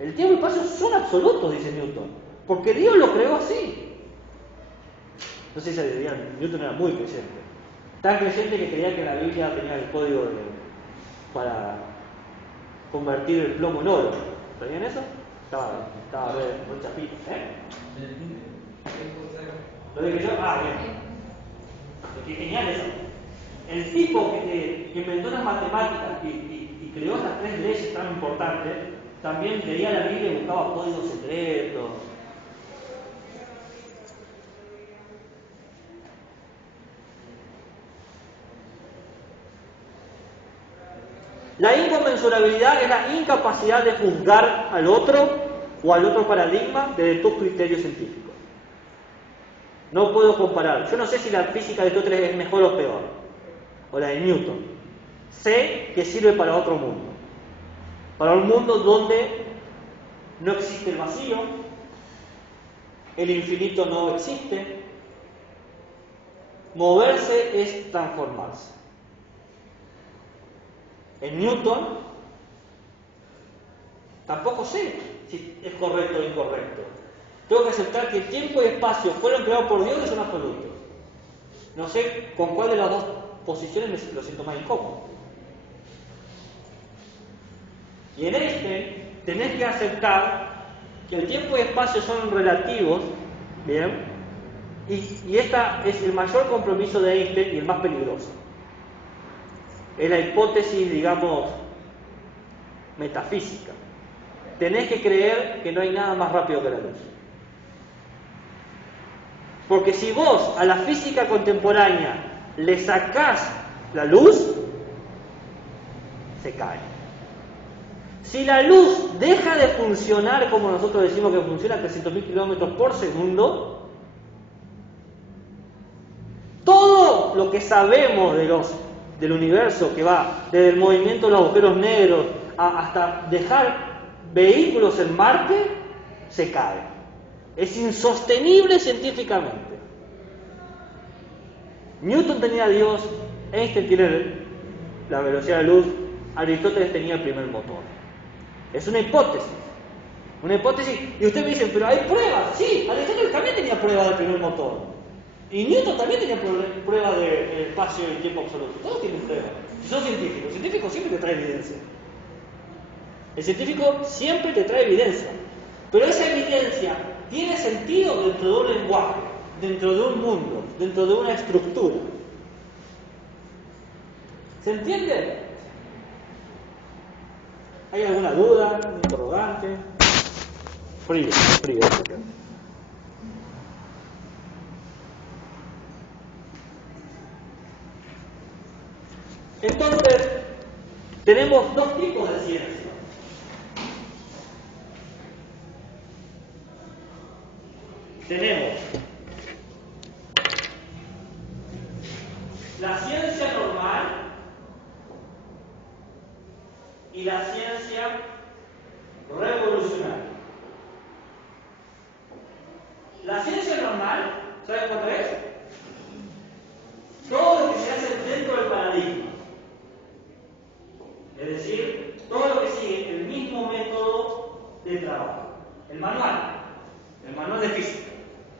El tiempo y el espacio son absolutos, dice Newton, porque Dios lo creó así. No sé si se dirían, Newton era muy creyente. Tan creyente que creía que la Biblia tenía el código para convertir el plomo en oro. ¿Sabían eso? Estaba muy chapito. ¿Lo dije yo? Ah, bien. Qué genial eso. El tipo que inventó las matemáticas y creó esas tres leyes tan importantes, también leía la Biblia y buscaba códigos secretos. La inconmensurabilidad es la incapacidad de juzgar al otro o al otro paradigma desde tus criterios científicos. No puedo comparar. Yo no sé si la física de Aristóteles es mejor o peor, o la de Newton. Sé que sirve para otro mundo. Para un mundo donde no existe el vacío, el infinito no existe. Moverse es transformarse. En Newton tampoco sé si es correcto o incorrecto. Tengo que aceptar que el tiempo y espacio fueron creados por Dios y son absolutos. No sé con cuál de las dos posiciones lo siento más incómodo. Y en Einstein tenés que aceptar que el tiempo y espacio son relativos, ¿bien? Y esta es el mayor compromiso de Einstein y el más peligroso. Es la hipótesis, digamos, metafísica. Tenés que creer que no hay nada más rápido que la luz. Porque si vos a la física contemporánea le sacás la luz, se cae. Si la luz deja de funcionar como nosotros decimos que funciona a 300.000 kilómetros por segundo, todo lo que sabemos del universo, que va desde el movimiento de los agujeros negros hasta dejar vehículos en Marte, se cae. Es insostenible científicamente. Newton tenía a Dios, Einstein tiene la velocidad de luz, Aristóteles tenía el primer motor. Es una hipótesis. Una hipótesis, y ustedes me dicen, pero hay pruebas. Sí, Aristóteles también tenía pruebas del primer motor. Y Newton también tenía pruebas de espacio y tiempo absoluto. Todos tienen pruebas. Si son científicos, el científico siempre te trae evidencia. El científico siempre te trae evidencia. Pero esa evidencia tiene sentido dentro de un lenguaje, dentro de un mundo, dentro de una estructura. ¿Se entiende? ¿Hay alguna duda? ¿Un interrogante? Frío. Entonces, tenemos dos tipos de ciencia. Tenemos la ciencia normal y la ciencia revolucionaria. La ciencia normal, ¿saben cuánto es? Todo lo que se hace dentro del paradigma. Es decir, todo lo que sigue el mismo método de trabajo. El manual de física.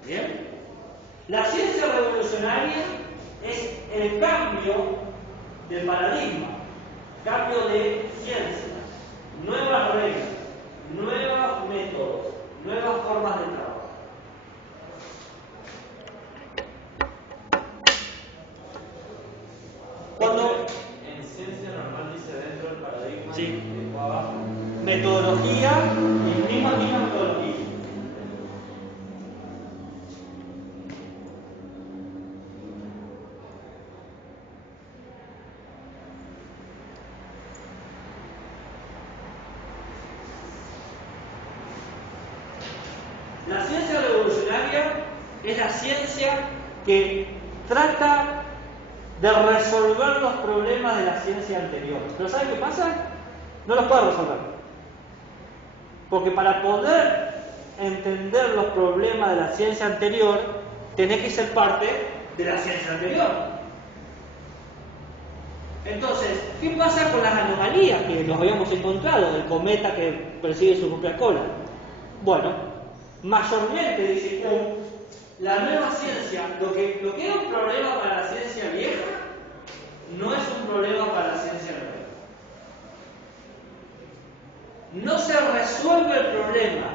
¿Bien? La ciencia revolucionaria es el cambio de paradigma, cambio de ciencia, nuevas reglas, nuevos métodos, nuevas formas de trabajo. Cuando en ciencia normal dice dentro del paradigma, sí, y después abajo. Metodología y misma metodología. La ciencia revolucionaria es la ciencia que trata de resolver los problemas de la ciencia anterior. ¿Pero saben qué pasa? No los puede resolver. Porque para poder entender los problemas de la ciencia anterior, tenés que ser parte de la ciencia anterior. Entonces, ¿qué pasa con las anomalías que nos habíamos encontrado del cometa que persigue su propia cola? Bueno, mayormente, dice Kuhn, la nueva ciencia, lo que era un problema para la ciencia vieja, no es un problema para la ciencia nueva. No se resuelve el problema,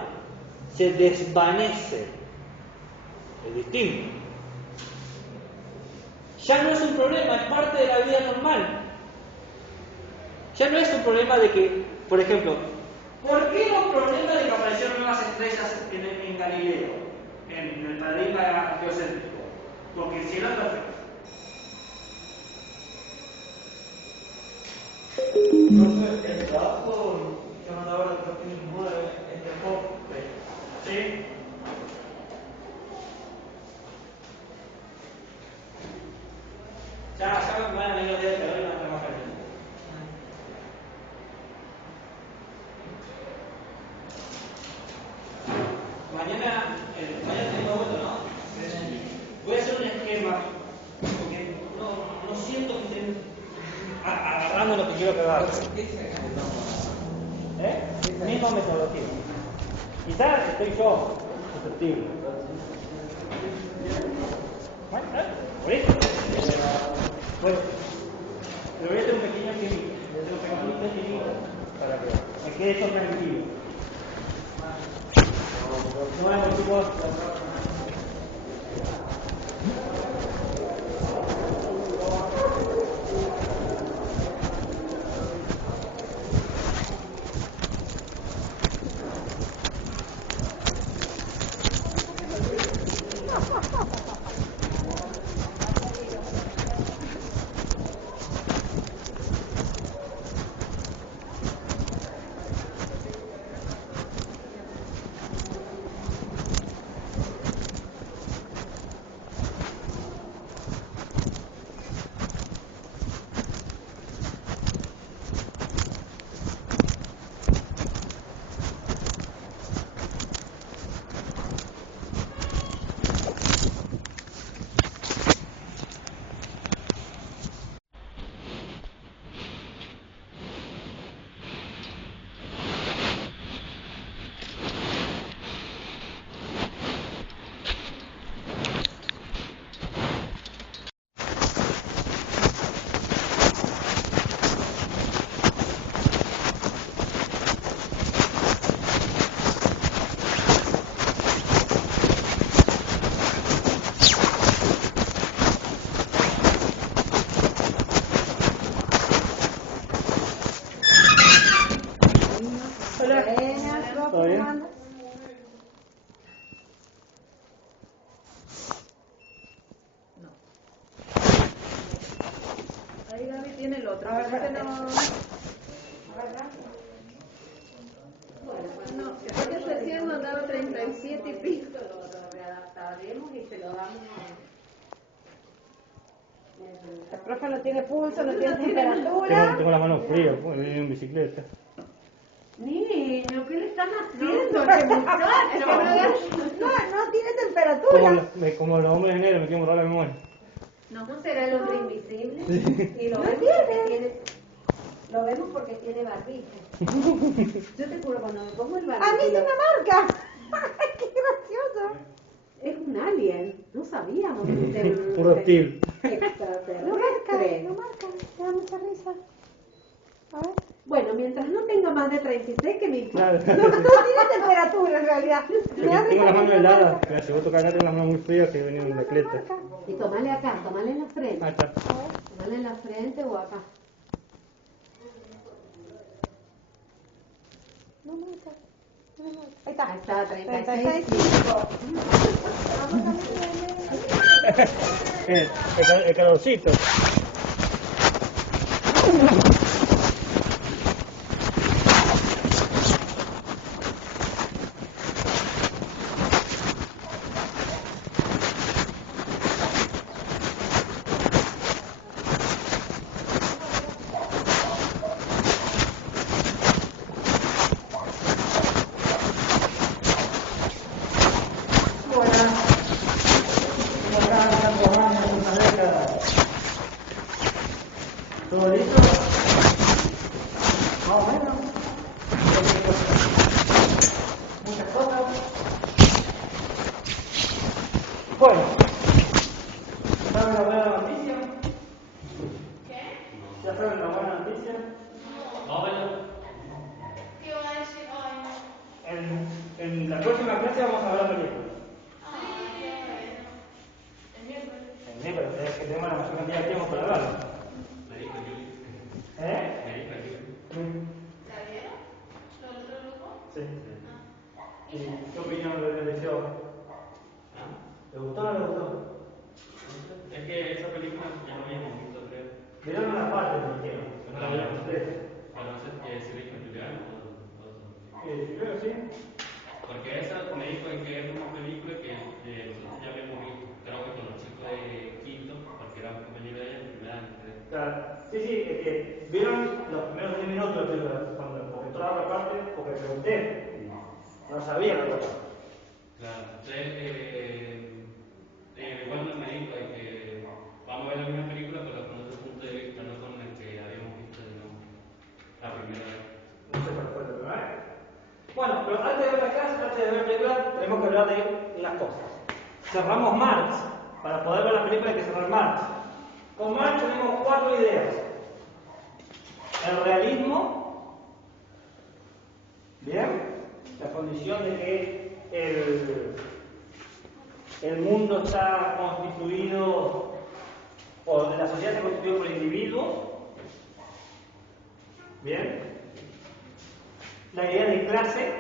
se desvanece. Es distinto. Ya no es un problema, es parte de la vida normal. Ya no es un problema de que, por ejemplo, ¿por qué los problemas de que aparecieron nuevas estrellas en Galileo, en el paradigma geocéntrico? Porque el cielo es perfecto. Ya me van a venir los días de calor y van a trabajar. Mañana tengo vuelta, ¿no? Voy a hacer un esquema, porque no siento que estén agarrando lo que quiero que haga. Misma metodología. Quizás estoy yo susceptible. ¿Por eso? Bueno, le voy a hacer un pequeño esquemita. Le voy a hacer un pequeño esquemita para que me quede eso tranquilo. Bueno, chicos. ¿Todo bien? Ahí Gaby tiene el otro. No, porque recién mandaba 37 y pico. Lo readaptaremos y se lo damos El profe no tiene pulso, no tiene temperatura. Tengo la mano fría, voy en bicicleta. Niño, ¿qué le están haciendo a este muchacho? No tiene temperatura. Como los hombres de negro me quiero borrar la memoria. ¿No será el hombre invisible? Y lo No vemos tiene. porque tiene... Lo vemos porque tiene barbijo. Yo te juro, cuando me pongo el barbijo... A mí se me marca. ¡Qué gracioso! Es un alien, no sabíamos. Un reptil. Extraterrestre. No marca, me da mucha risa. A ver. Bueno, mientras no tenga más de 36, que me importa. No tiene temperatura en realidad. Me da Tengo la risa mano que no helada, marca. me la llevo a tocar, tengo la mano muy fría que he venido en bicicleta. Y tomale acá, tomale en la frente. Ahí está. Tomale en la frente o acá. No marca. No marca. Ahí está. Ahí está, 36. 36. El calorcito. ¿Todo listo? Más o menos. Muchas cosas. Bueno, ¿saben la buena noticia? ¿Qué? ¿Ya saben la buena noticia? ¿Qué va a decir hoy? En la próxima clase vamos a hablar de películas. El miércoles. El miércoles, es que tenemos la mayor cantidad de tiempo para hablarlo. ¿Eh? ¿La vieron? ¿Lo del otro grupo? Sí. ¿Y qué opinión le pareció? ¿Le gustó o no le gustó? Es que esa película ya lo habíamos visto, creo. Vieron una parte, me dijeron. No la vieron ustedes. Pero no sé si dijo Julián o Creo que sí. porque esa me dijo que es una película que nosotros ya habíamos visto, creo que con los chicos de quinto, porque era un compañero de ella en primera Sí, vieron los primeros 10 minutos de la película, cuando entró la otra parte, porque pregunté, no sabía la otra parte. Claro, igual me dijo que vamos a ver la misma película, pero con otro punto de vista, no con el que habíamos visto la primera vez. No sé cuál fue la primera vez. Bueno, pero antes de ver la clase, antes de ver la película, tenemos que hablar de unas cosas. Cerramos Marx. Para poder ver la película hay que cerrar Marx. Con Marx tenemos 4 ideas. El realismo, bien, la condición de que el mundo está constituido, o la sociedad está constituida por individuos, bien. La idea de clase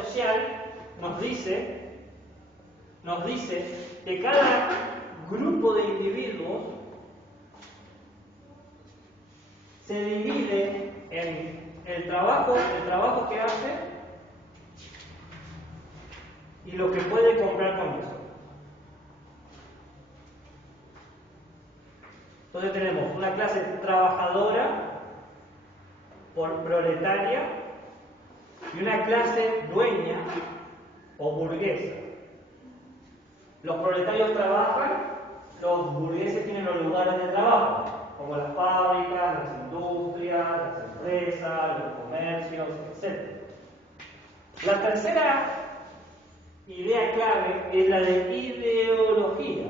social nos dice que cada grupo de individuos se divide en el trabajo que hace y lo que puede comprar con eso. Entonces tenemos una clase trabajadora proletaria y una clase dueña o burguesa. Los proletarios trabajan, los burgueses tienen los lugares de trabajo, como las fábricas, las industrias, las empresas, los comercios, etc. La tercera idea clave es la de ideología.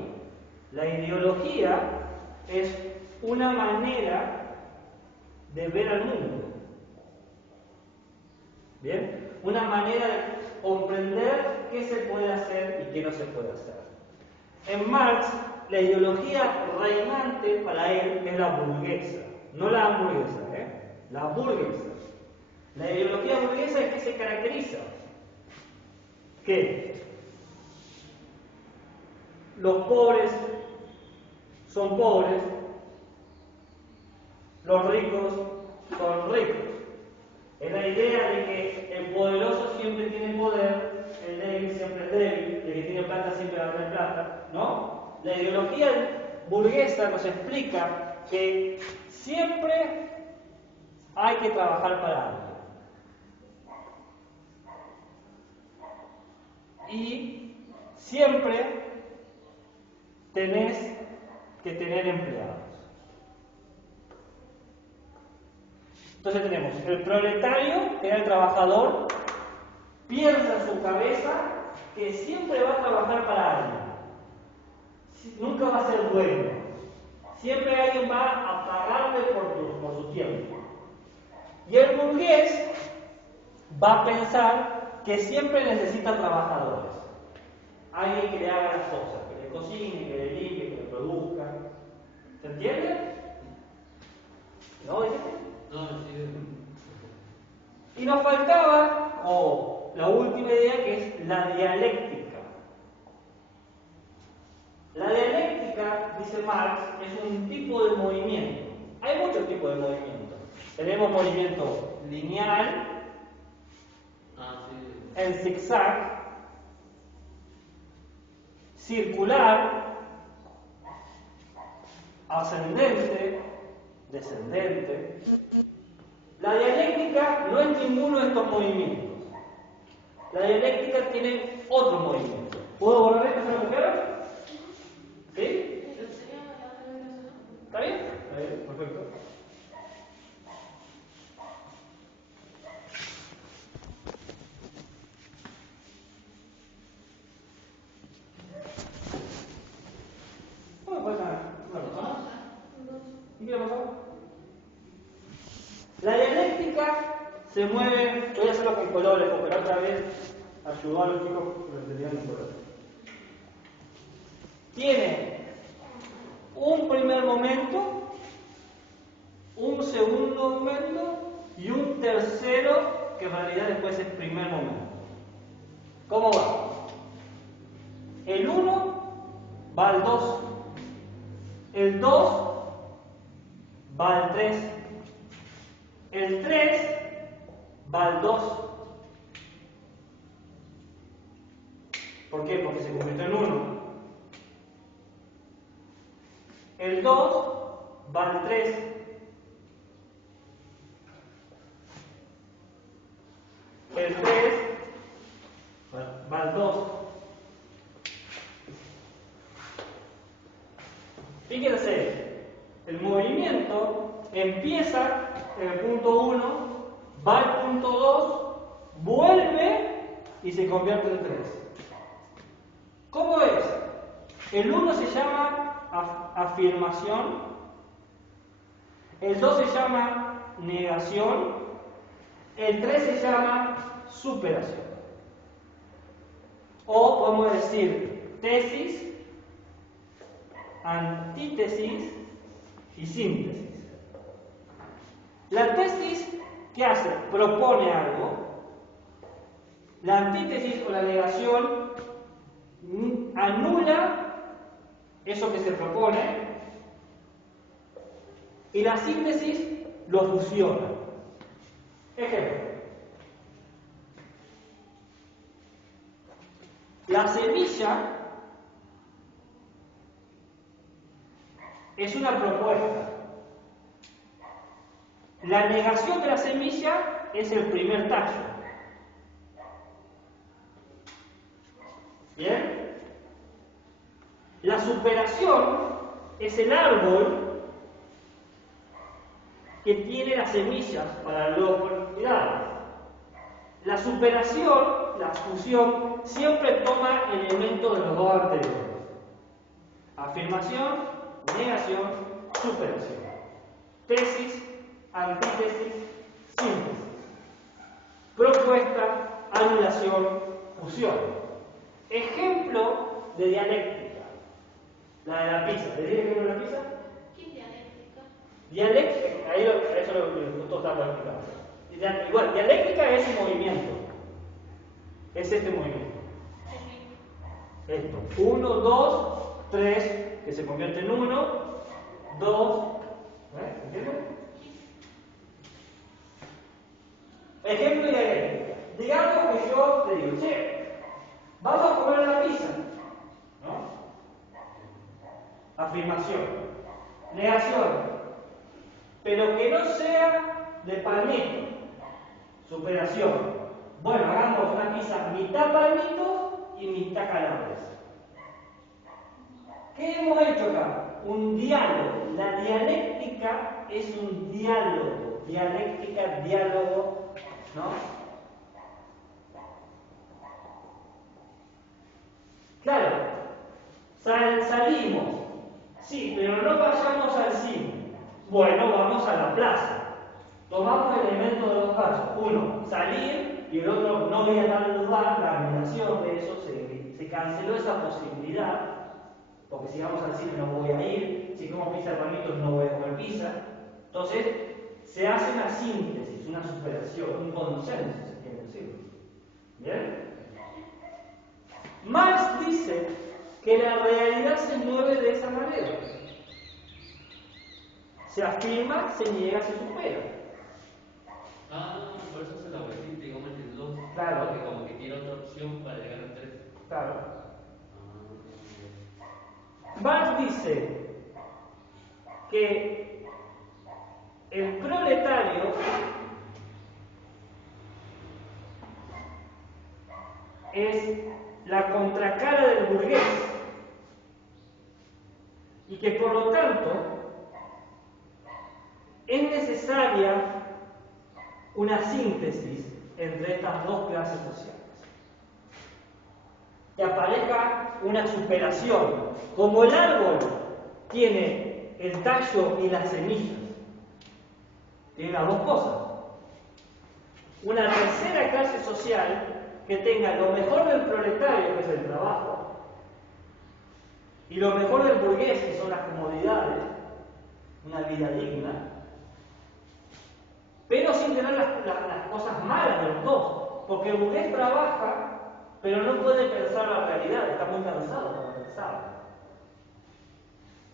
La ideología es una manera de ver al mundo. ¿Bien? Una manera de comprender qué se puede hacer y qué no se puede hacer. En Marx, la ideología reinante para él es la burguesa, no la hamburguesa, la burguesa. La ideología burguesa es que se caracteriza que los pobres son pobres, los ricos son ricos. Es la idea de que el poderoso siempre tiene poder, el débil siempre es débil, el que tiene plata siempre va a tener plata, ¿no? La ideología burguesa nos explica que siempre hay que trabajar para alguien. Y siempre tenés que tener empleados. Entonces tenemos el proletario, que es el trabajador, piensa en su cabeza que siempre va a trabajar para alguien. Nunca va a ser dueño. Siempre alguien va a pagarle por su tiempo. Y el burgués va a pensar que siempre necesita trabajadores. Alguien que le haga las cosas, que le cocine, que le limpie, que le produzca. ¿Se entiende? ¿No? No, sí. Y nos faltaba, la última idea, que es la dialéctica. La dialéctica, dice Marx, es un tipo de movimiento. Hay muchos tipos de movimiento. Tenemos movimiento lineal, en zigzag, circular, ascendente, descendente. La dialéctica no es ninguno de estos movimientos. La dialéctica tiene otro movimiento. ¿Puedo borrar esto si lo copiaron? ¿Sí? ¿Está bien? Está bien, perfecto. Bueno, pues una cosa más. ¿Y qué pasó? La dialéctica se mueve, voy a hacerlo con colores, porque la otra vez ayudó a los chicos que lo entendían en colores. Tiene un primer momento, un segundo momento y un tercero, que en realidad después es primer momento. ¿Cómo va? El 1 va al 2, el 2 va al 3, el 3 va al 2. ¿Por qué? Porque se convirtió en 1. El el 2 va al 3, el 3 va al 2. Fíjense, el movimiento empieza en el punto 1, va al punto 2, vuelve y se convierte en 3. ¿Cómo es? El 1 se llama afirmación, el 2 se llama negación, el 3 se llama superación. O podemos decir tesis, antítesis y síntesis. La tesis, ¿qué hace? Propone algo. La antítesis o la negación anula eso que se propone. Y la síntesis lo fusiona. Ejemplo. La semilla es una propuesta. La negación de la semilla es el primer tallo. ¿Bien? La superación es el árbol que tiene las semillas para luego cultivar. La superación, la fusión, siempre toma elementos de los dos anteriores. Afirmación, negación, superación. Tesis, antítesis, síntesis. Propuesta, anulación, fusión. Ejemplo de dialéctica. La de la pizza. ¿Te dije ejemplo de la pizza? ¿Qué dialéctica? Dialéctica, eso es lo que justo estamos explicando. Igual, dialéctica es un movimiento. Es este movimiento. Esto. 1, 2, 3, que se convierte en 1, 2. ¿Entiendes? Ejemplo de dialéctica. Digamos que yo te digo, che, vamos a comer una pizza. ¿No? Afirmación. Negación. Pero que no sea de palmito. Superación. Bueno, hagamos una pizza mitad palmito y mitad calabres. ¿Qué hemos hecho acá? Un diálogo. La dialéctica es un diálogo. Dialéctica, diálogo, ¿no? Claro, salimos. Sí, pero no vayamos al cine. Bueno, vamos a la plaza. Tomamos elementos de dos casos. Uno, salir, y el otro, no voy a dar lugar, la anulación de eso, se canceló esa posibilidad, porque si vamos al cine no voy a ir, si como pizza de palmitos no voy a comer pizza. Entonces, se hace una síntesis, una superación, un consenso, si quiere decirlo. ¿Bien? Marx dice que la realidad se mueve de esa manera. Se afirma, se niega, se supera. Por eso se la vueltita, digamos, en el 2. Claro. Porque como que tiene otra opción para llegar al 3. Claro. Marx dice que el proletario es la contracara del burgués y que por lo tanto es necesaria una síntesis entre estas dos clases sociales. Que aparezca una superación. Como el árbol tiene el tallo y las semillas, tiene las dos cosas. Una tercera clase social que tenga lo mejor del proletario, que es el trabajo, y lo mejor del burgués, que son las comodidades, una vida digna, pero sin tener las cosas malas de los dos, porque el burgués trabaja, pero no puede pensar la realidad, está muy cansado para pensar.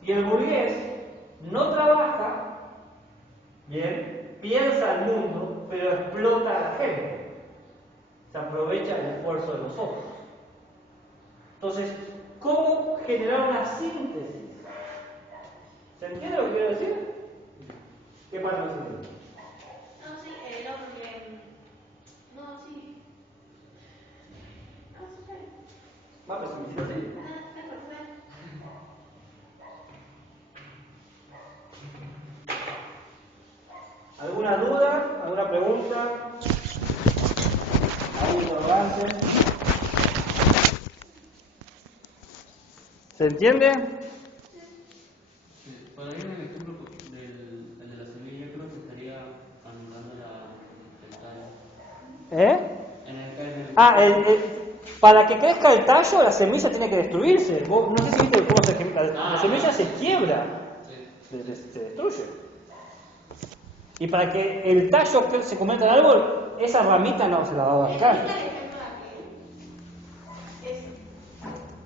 Y el burgués no trabaja, bien, piensa el mundo, pero explota a la gente, se aprovecha del esfuerzo de los otros. Entonces, ¿cómo generar una síntesis? ¿Se entiende lo que quiero decir? ¿Qué pasa con eso? No, sí, no, porque... No, sí. No, sí, Va, pues me hiciste así. ¿Alguna duda? ¿Alguna pregunta? ¿Algún interrogante? ¿Se entiende? Para ir en el ejemplo el de la semilla, creo que estaría anulando el tallo. En el Para que crezca el tallo, la semilla tiene que destruirse. Vos, no sé si viste cómo la semilla se quiebra, se destruye. Y para que el tallo se convierta en árbol, esa ramita no se la va a bancar.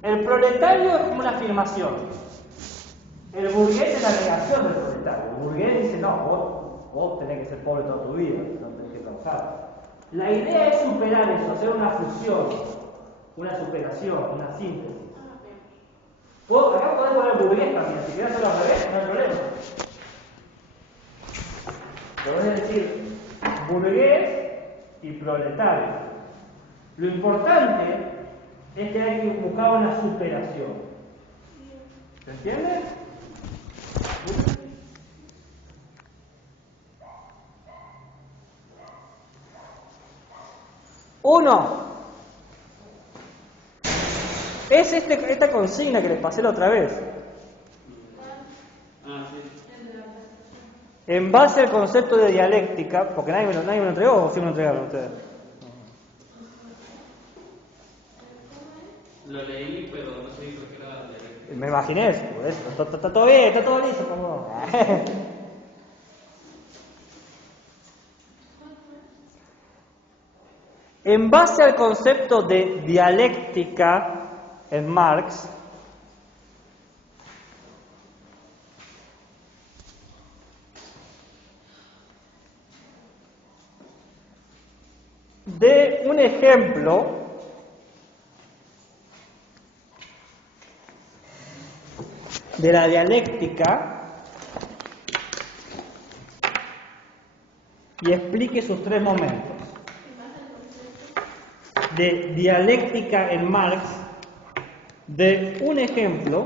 El proletario es como una afirmación. El burgués es la negación del proletario. El burgués dice, no, vos tenés que ser pobre toda tu vida, no tenés que trabajar. La idea es superar eso, hacer una fusión, una superación, una síntesis. Acá podés poner burgués también, si querés hacerlo al revés, no hay problema. Podés decir burgués y proletario. Lo importante es que hay que buscar una superación. ¿Se entiende? Uno es esta consigna que les pasé la otra vez. En base al concepto de dialéctica, porque nadie me lo entregó, o sí me lo entregaron ustedes. Lo leí, pero no sé por qué era dialéctica. Me imaginé eso, por eso. Está todo bien, está todo listo. Como... En base al concepto de dialéctica en Marx, de un ejemplo de la dialéctica y explique sus tres momentos. De dialéctica en Marx, de un ejemplo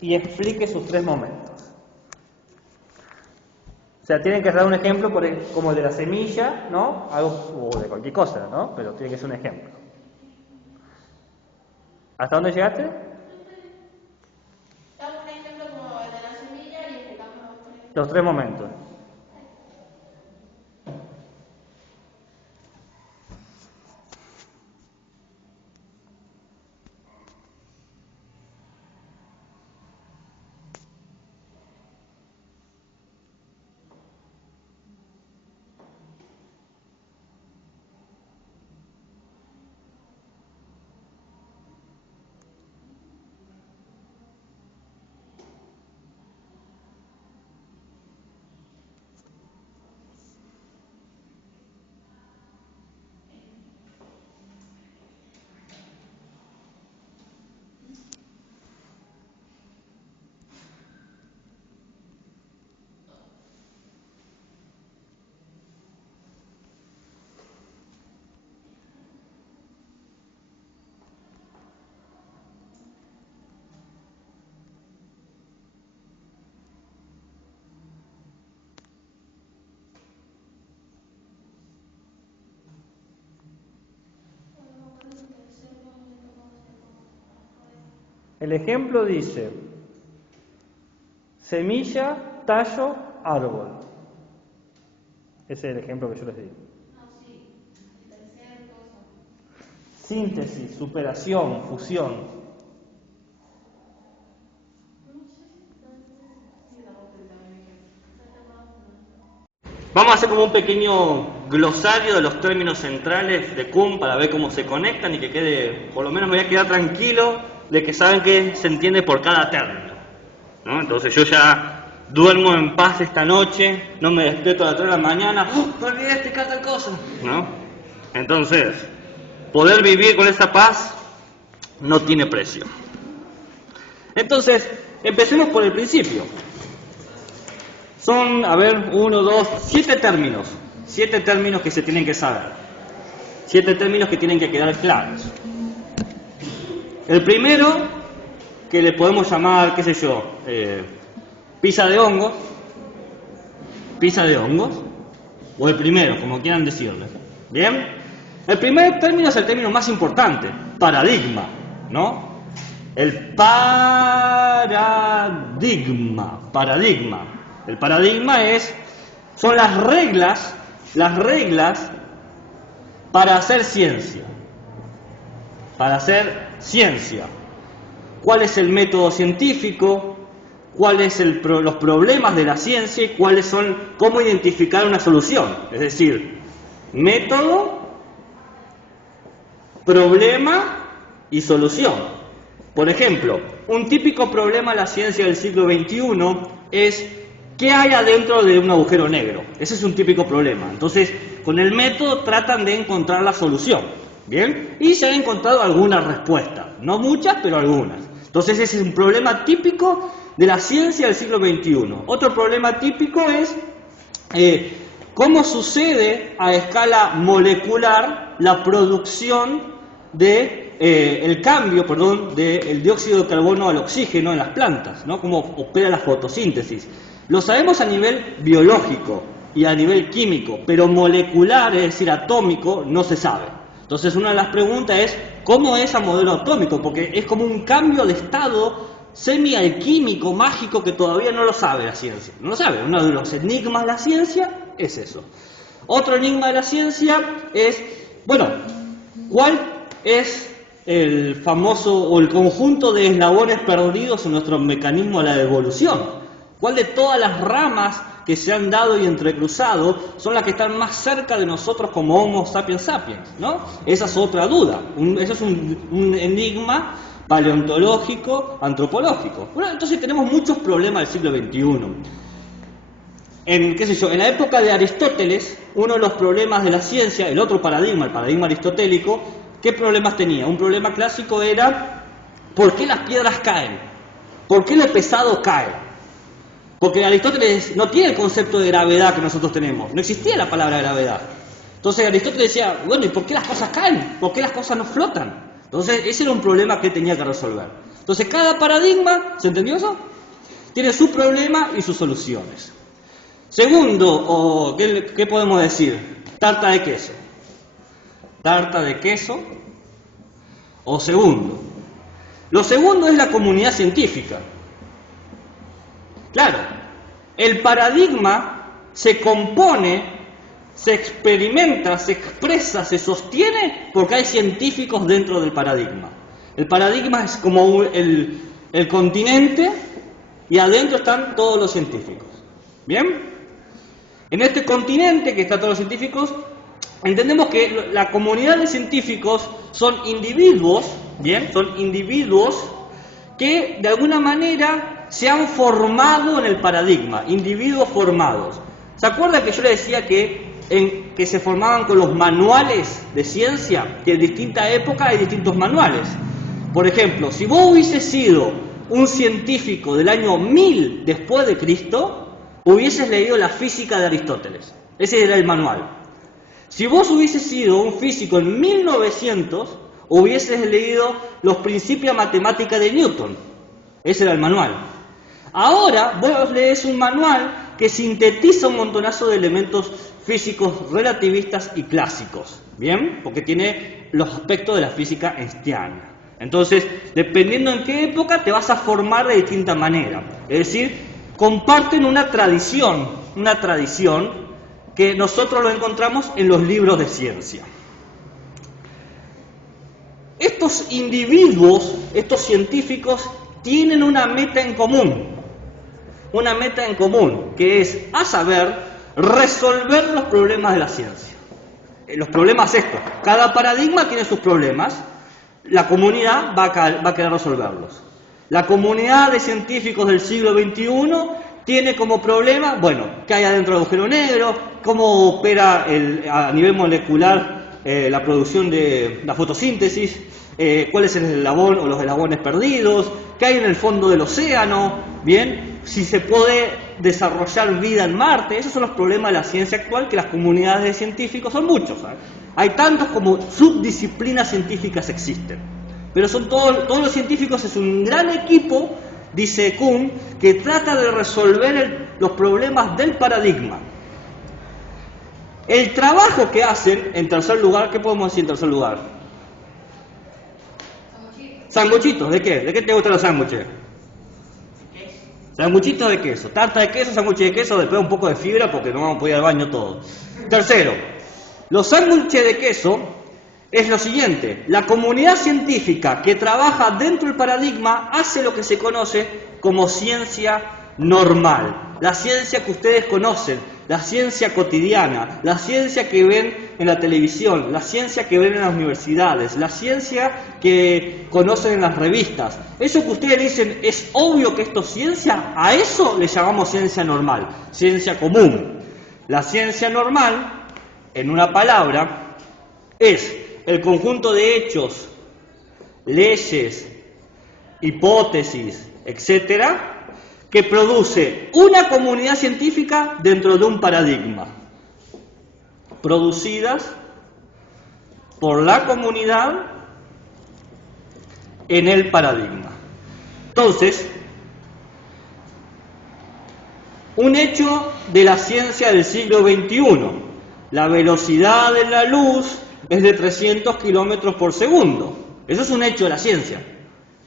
y explique sus tres momentos. O sea, tienen que dar un ejemplo como el de la semilla, ¿no? Algo, o de cualquier cosa, ¿no? Pero tiene que ser un ejemplo. ¿Hasta dónde llegaste? Damos un ejemplo como el de la semilla y explicamos Los tres momentos. El ejemplo dice: semilla, tallo, árbol. Ese es el ejemplo que yo les di. Síntesis, superación, fusión. Vamos a hacer como un pequeño glosario de los términos centrales de Kuhn para ver cómo se conectan y que quede, por lo menos me voy a quedar tranquilo de que saben que se entiende por cada término, ¿no? Entonces yo ya duermo en paz esta noche, no me despierto a las 3 de la mañana, me olvidé de explicar tal cosa, ¿no? Entonces, poder vivir con esa paz no tiene precio. Entonces, empecemos por el principio. Son, 7 términos. 7 términos que se tienen que saber. 7 términos que tienen que quedar claros. El primero, que le podemos llamar, qué sé yo, pizza de hongos. Pizza de hongos. O el primero, como quieran decirle. ¿Bien? El primer término es el término más importante. Paradigma, ¿no? El paradigma. El paradigma son las reglas para hacer ciencia. Para hacer ciencia. ¿Cuál es el método científico? ¿Cuáles son los problemas de la ciencia? Y cómo identificar una solución. Es decir, método, problema y solución. Por ejemplo, un típico problema de la ciencia del siglo XXI es ¿qué hay adentro de un agujero negro? Ese es un típico problema. Entonces, con el método tratan de encontrar la solución. ¿Bien? Y se han encontrado algunas respuestas. No muchas, pero algunas. Entonces, ese es un problema típico de la ciencia del siglo XXI. Otro problema típico es cómo sucede a escala molecular la producción el cambio del dióxido de carbono al oxígeno en las plantas, ¿no? Cómo opera la fotosíntesis. Lo sabemos a nivel biológico y a nivel químico, pero molecular, es decir, atómico, no se sabe. Entonces, una de las preguntas es ¿cómo es a modelo atómico? Porque es como un cambio de estado semi-alquímico, mágico, que todavía no lo sabe la ciencia. No lo sabe. Uno de los enigmas de la ciencia es eso. Otro enigma de la ciencia es, ¿cuál es el famoso o el conjunto de eslabones perdidos en nuestro mecanismo de la evolución? ¿Cuál de todas las ramas que se han dado y entrecruzado son las que están más cerca de nosotros como Homo sapiens sapiens, ¿no? Esa es otra duda. Eso es un enigma paleontológico, antropológico. Bueno, entonces tenemos muchos problemas del siglo XXI. En la época de Aristóteles, uno de los problemas de la ciencia, el otro paradigma, el paradigma aristotélico, ¿qué problemas tenía? Un problema clásico era ¿por qué las piedras caen? ¿Por qué lo pesado cae? Porque Aristóteles no tiene el concepto de gravedad que nosotros tenemos. No existía la palabra gravedad. Entonces Aristóteles decía, ¿y por qué las cosas caen? ¿Por qué las cosas no flotan? Entonces ese era un problema que tenía que resolver. Entonces cada paradigma, ¿se entendió eso? Tiene su problema y sus soluciones. Segundo, ¿qué podemos decir? Tarta de queso. Tarta de queso. O segundo. Lo segundo es la comunidad científica. Claro, el paradigma se compone, se experimenta, se expresa, se sostiene porque hay científicos dentro del paradigma. El paradigma es como el continente y adentro están todos los científicos. ¿Bien? En este continente que están todos los científicos, entendemos que la comunidad de científicos son individuos, ¿bien? Son individuos que de alguna manera se han formado en el paradigma, individuos formados. ¿Se acuerdan que yo le decía que se formaban con los manuales de ciencia? Que en distinta época hay distintos manuales. Por ejemplo, si vos hubieses sido un científico del año 1000 después de Cristo, hubieses leído la física de Aristóteles. Ese era el manual. Si vos hubieses sido un físico en 1900, hubieses leído los principios de matemática de Newton. Ese era el manual. Ahora vos lees un manual que sintetiza un montonazo de elementos físicos relativistas y clásicos, ¿bien? Porque tiene los aspectos de la física einsteiniana. Entonces, dependiendo en qué época, te vas a formar de distinta manera. Es decir, comparten una tradición que nosotros lo encontramos en los libros de ciencia. Estos individuos, estos científicos, tienen una meta en común, que es, a saber, resolver los problemas de la ciencia. Los problemas estos, cada paradigma tiene sus problemas, la comunidad va a querer resolverlos. La comunidad de científicos del siglo XXI tiene como problema, qué hay adentro del agujero negro, cómo opera a nivel molecular la producción de la fotosíntesis, cuál es el eslabón o los eslabones perdidos, qué hay en el fondo del océano, bien, si se puede desarrollar vida en Marte. Esos son los problemas de la ciencia actual, que las comunidades de científicos son muchos, ¿sabes? Hay tantos como subdisciplinas científicas existen, pero son todos los científicos, es un gran equipo, dice Kuhn, que trata de resolver los problemas del paradigma. El trabajo que hacen, en tercer lugar, ¿qué podemos decir en tercer lugar? Sanguchitos, ¿de qué? ¿De qué te gustan los sándwiches? Sanguchitos de queso, tarta de queso, sándwiches de queso, después un poco de fibra porque no vamos a poder ir al baño todos. Tercero, los sándwiches de queso es lo siguiente: la comunidad científica que trabaja dentro del paradigma hace lo que se conoce como ciencia normal, la ciencia que ustedes conocen, la ciencia cotidiana, la ciencia que ven en la televisión, la ciencia que ven en las universidades, la ciencia que conocen en las revistas. Eso que ustedes dicen, es obvio que esto es ciencia, a eso le llamamos ciencia normal, ciencia común. La ciencia normal, en una palabra, es el conjunto de hechos, leyes, hipótesis, etcétera, que produce una comunidad científica dentro de un paradigma, producidas por la comunidad en el paradigma. Entonces, un hecho de la ciencia del siglo XXI, la velocidad de la luz es de 300 kilómetros por segundo. Eso es un hecho de la ciencia.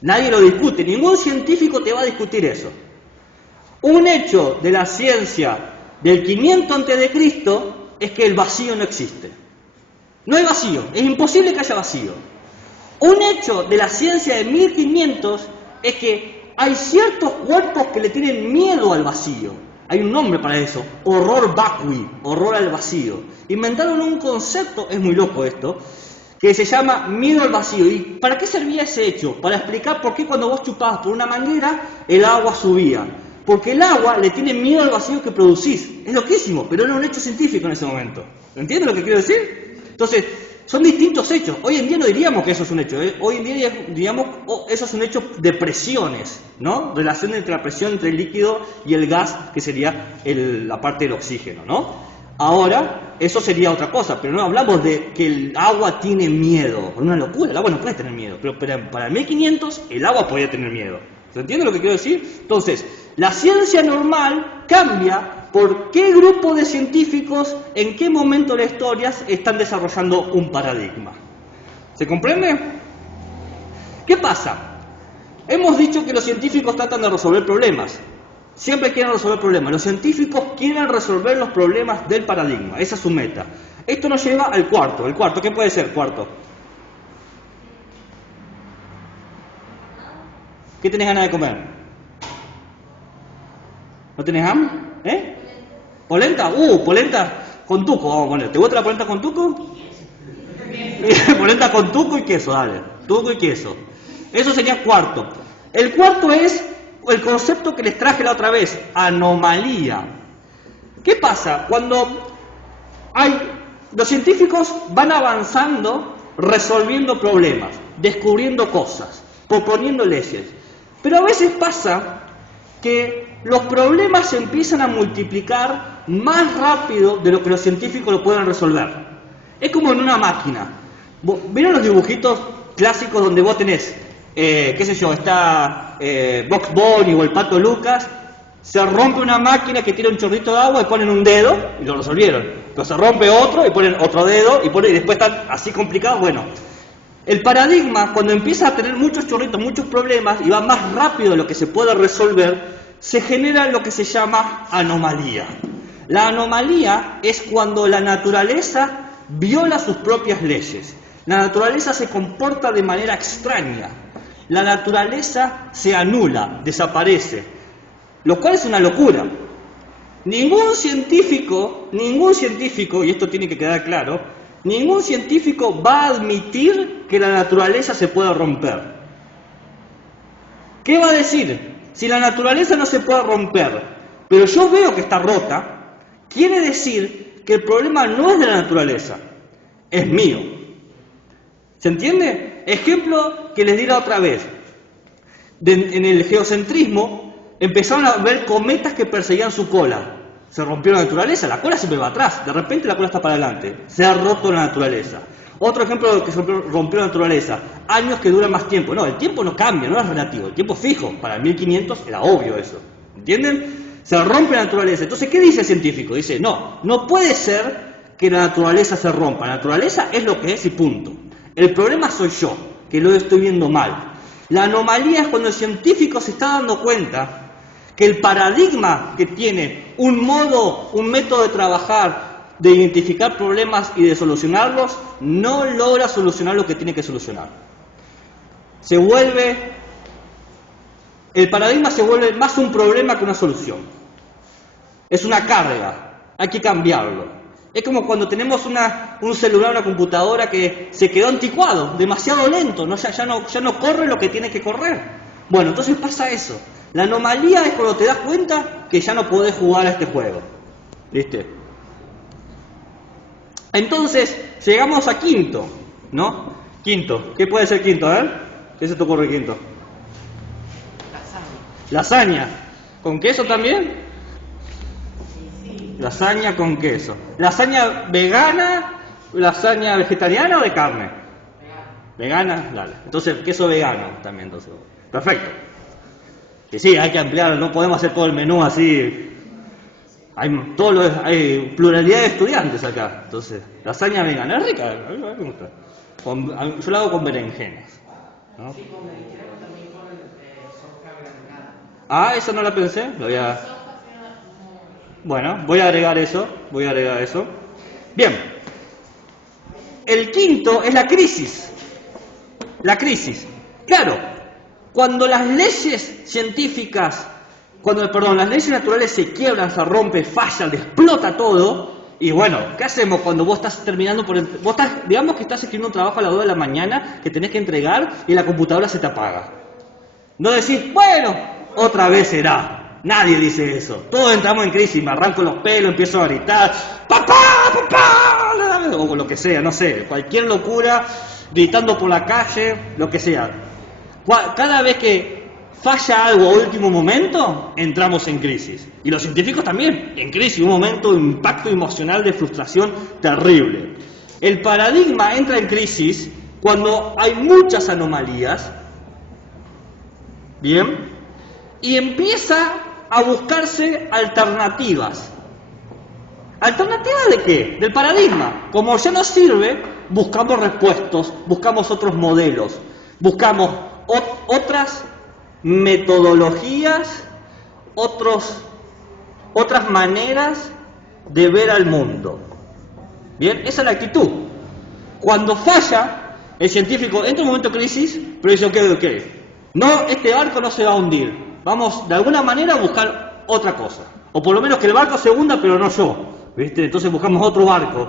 Nadie lo discute, ningún científico te va a discutir eso. Un hecho de la ciencia del 500 a.C. es que el vacío no existe. No hay vacío, es imposible que haya vacío. Un hecho de la ciencia de 1500 es que hay ciertos cuerpos que le tienen miedo al vacío. Hay un nombre para eso, horror vacui, horror al vacío. Inventaron un concepto, es muy loco esto, que se llama miedo al vacío. ¿Y para qué servía ese hecho? Para explicar por qué cuando vos chupabas por una manguera, el agua subía. Porque el agua le tiene miedo al vacío que producís. Es loquísimo, pero era un hecho científico en ese momento. ¿Entiendes lo que quiero decir? Entonces, son distintos hechos. Hoy en día no diríamos que eso es un hecho. Hoy en día diríamos, eso es un hecho de presiones, ¿no? Relación entre la presión entre el líquido y el gas, que sería la parte del oxígeno, ¿no? Ahora, eso sería otra cosa, pero no hablamos de que el agua tiene miedo. Una locura, el agua no puede tener miedo. Pero para 1500, el agua podía tener miedo. ¿Se entiende lo que quiero decir? Entonces, la ciencia normal cambia por qué grupo de científicos, en qué momento de la historia están desarrollando un paradigma. ¿Se comprende? ¿Qué pasa? Hemos dicho que los científicos tratan de resolver problemas. Siempre quieren resolver problemas. Los científicos quieren resolver los problemas del paradigma. Esa es su meta. Esto nos lleva al cuarto. ¿El cuarto? ¿Qué puede ser cuarto? ¿Qué tenés ganas de comer? ¿No tenés hambre? ¿Eh? ¿Polenta? Polenta con tuco, vamos a poner. ¿Te gusta la polenta con tuco? Polenta con tuco y queso, dale. Tuco y queso. Eso sería cuarto. El cuarto es el concepto que les traje la otra vez, anomalía. ¿Qué pasa? Cuando los científicos van avanzando, resolviendo problemas, descubriendo cosas, proponiendo leyes. Pero a veces pasa que los problemas se empiezan a multiplicar más rápido de lo que los científicos lo pueden resolver. Es como en una máquina. ¿Vieron los dibujitos clásicos donde vos tenés, qué sé yo, está Bugs Bunny o el Pato Lucas? Se rompe una máquina que tira un chorrito de agua y ponen un dedo y lo resolvieron. Pero se rompe otro y ponen otro dedo y después están así complicados. Bueno, el paradigma, cuando empieza a tener muchos chorritos, muchos problemas y va más rápido de lo que se puede resolver, se genera lo que se llama anomalía. La anomalía es cuando la naturaleza viola sus propias leyes. La naturaleza se comporta de manera extraña. La naturaleza se anula, desaparece. Lo cual es una locura. Ningún científico, y esto tiene que quedar claro, ningún científico va a admitir que la naturaleza se pueda romper. ¿Qué va a decir? Si la naturaleza no se puede romper, pero yo veo que está rota, quiere decir que el problema no es de la naturaleza. es mío. ¿Se entiende? Ejemplo que les diré otra vez. En el geocentrismo empezaron a ver cometas que perseguían su cola. Se rompió la naturaleza, la cola siempre va atrás, de repente la cola está para adelante. Se ha roto la naturaleza. Otro ejemplo de que se rompió la naturaleza, años que duran más tiempo. No, el tiempo no cambia, no es relativo, el tiempo es fijo. Para el 1500 era obvio eso. ¿Entienden? Se rompe la naturaleza. Entonces, ¿qué dice el científico? Dice, no puede ser que la naturaleza se rompa. La naturaleza es lo que es y punto. El problema soy yo, que lo estoy viendo mal. La anomalía es cuando el científico se está dando cuenta que el paradigma que tiene un método de trabajar, de identificar problemas y de solucionarlos, no logra solucionar lo que tiene que solucionar. El paradigma se vuelve más un problema que una solución. Es una carga, hay que cambiarlo. Es como cuando tenemos un celular, una computadora que se quedó anticuado, demasiado lento, ya no corre lo que tiene que correr. Bueno, entonces pasa eso. La anomalía es cuando te das cuenta que ya no podés jugar a este juego. ¿Viste? Entonces, llegamos a quinto, ¿no? Quinto, ¿qué puede ser quinto? A ver, ¿qué se te ocurre quinto? Lasaña. ¿Con queso también? Lasaña con queso. ¿Lasaña vegana, lasaña vegetariana o de carne? Vegana, dale. Entonces, queso vegano también, entonces. Perfecto. Y sí, hay que ampliar, no podemos hacer todo el menú así. Hay pluralidad de estudiantes acá. Entonces, lasaña vegana, es rica, a mí me gusta. Yo la hago con berenjenas, ¿no? Sí, con berenjenas también con soja granulada. Ah, eso no la pensé, Bueno, voy a agregar eso. Bien. El quinto es la crisis. La crisis. Claro, cuando las leyes científicas, las leyes naturales se quiebran, se rompen, fallan, explota todo. Y bueno, ¿qué hacemos cuando vos estás terminando digamos que estás escribiendo un trabajo a las 2 de la mañana que tenés que entregar y la computadora se te apaga? No decís, bueno, otra vez será. Nadie dice eso. Todos entramos en crisis, me arranco los pelos, empiezo a gritar, ¡papá, papá! O lo que sea, no sé, cualquier locura, gritando por la calle, lo que sea. Cada vez que falla algo a último momento, entramos en crisis. Y los científicos también, en crisis, un momento de impacto emocional de frustración terrible. El paradigma entra en crisis cuando hay muchas anomalías, ¿bien? Y empieza a buscarse alternativas. ¿Alternativas de qué? Del paradigma. Como ya no sirve, buscamos repuestos, buscamos otros modelos, buscamos otras metodologías, otras maneras de ver al mundo. Bien, esa es la actitud. Cuando falla, el científico entra en un momento de crisis, pero dice, ok, no, este barco no se va a hundir. Vamos de alguna manera a buscar otra cosa. O por lo menos que el barco se hunda, pero no yo. ¿Viste? Entonces buscamos otro barco.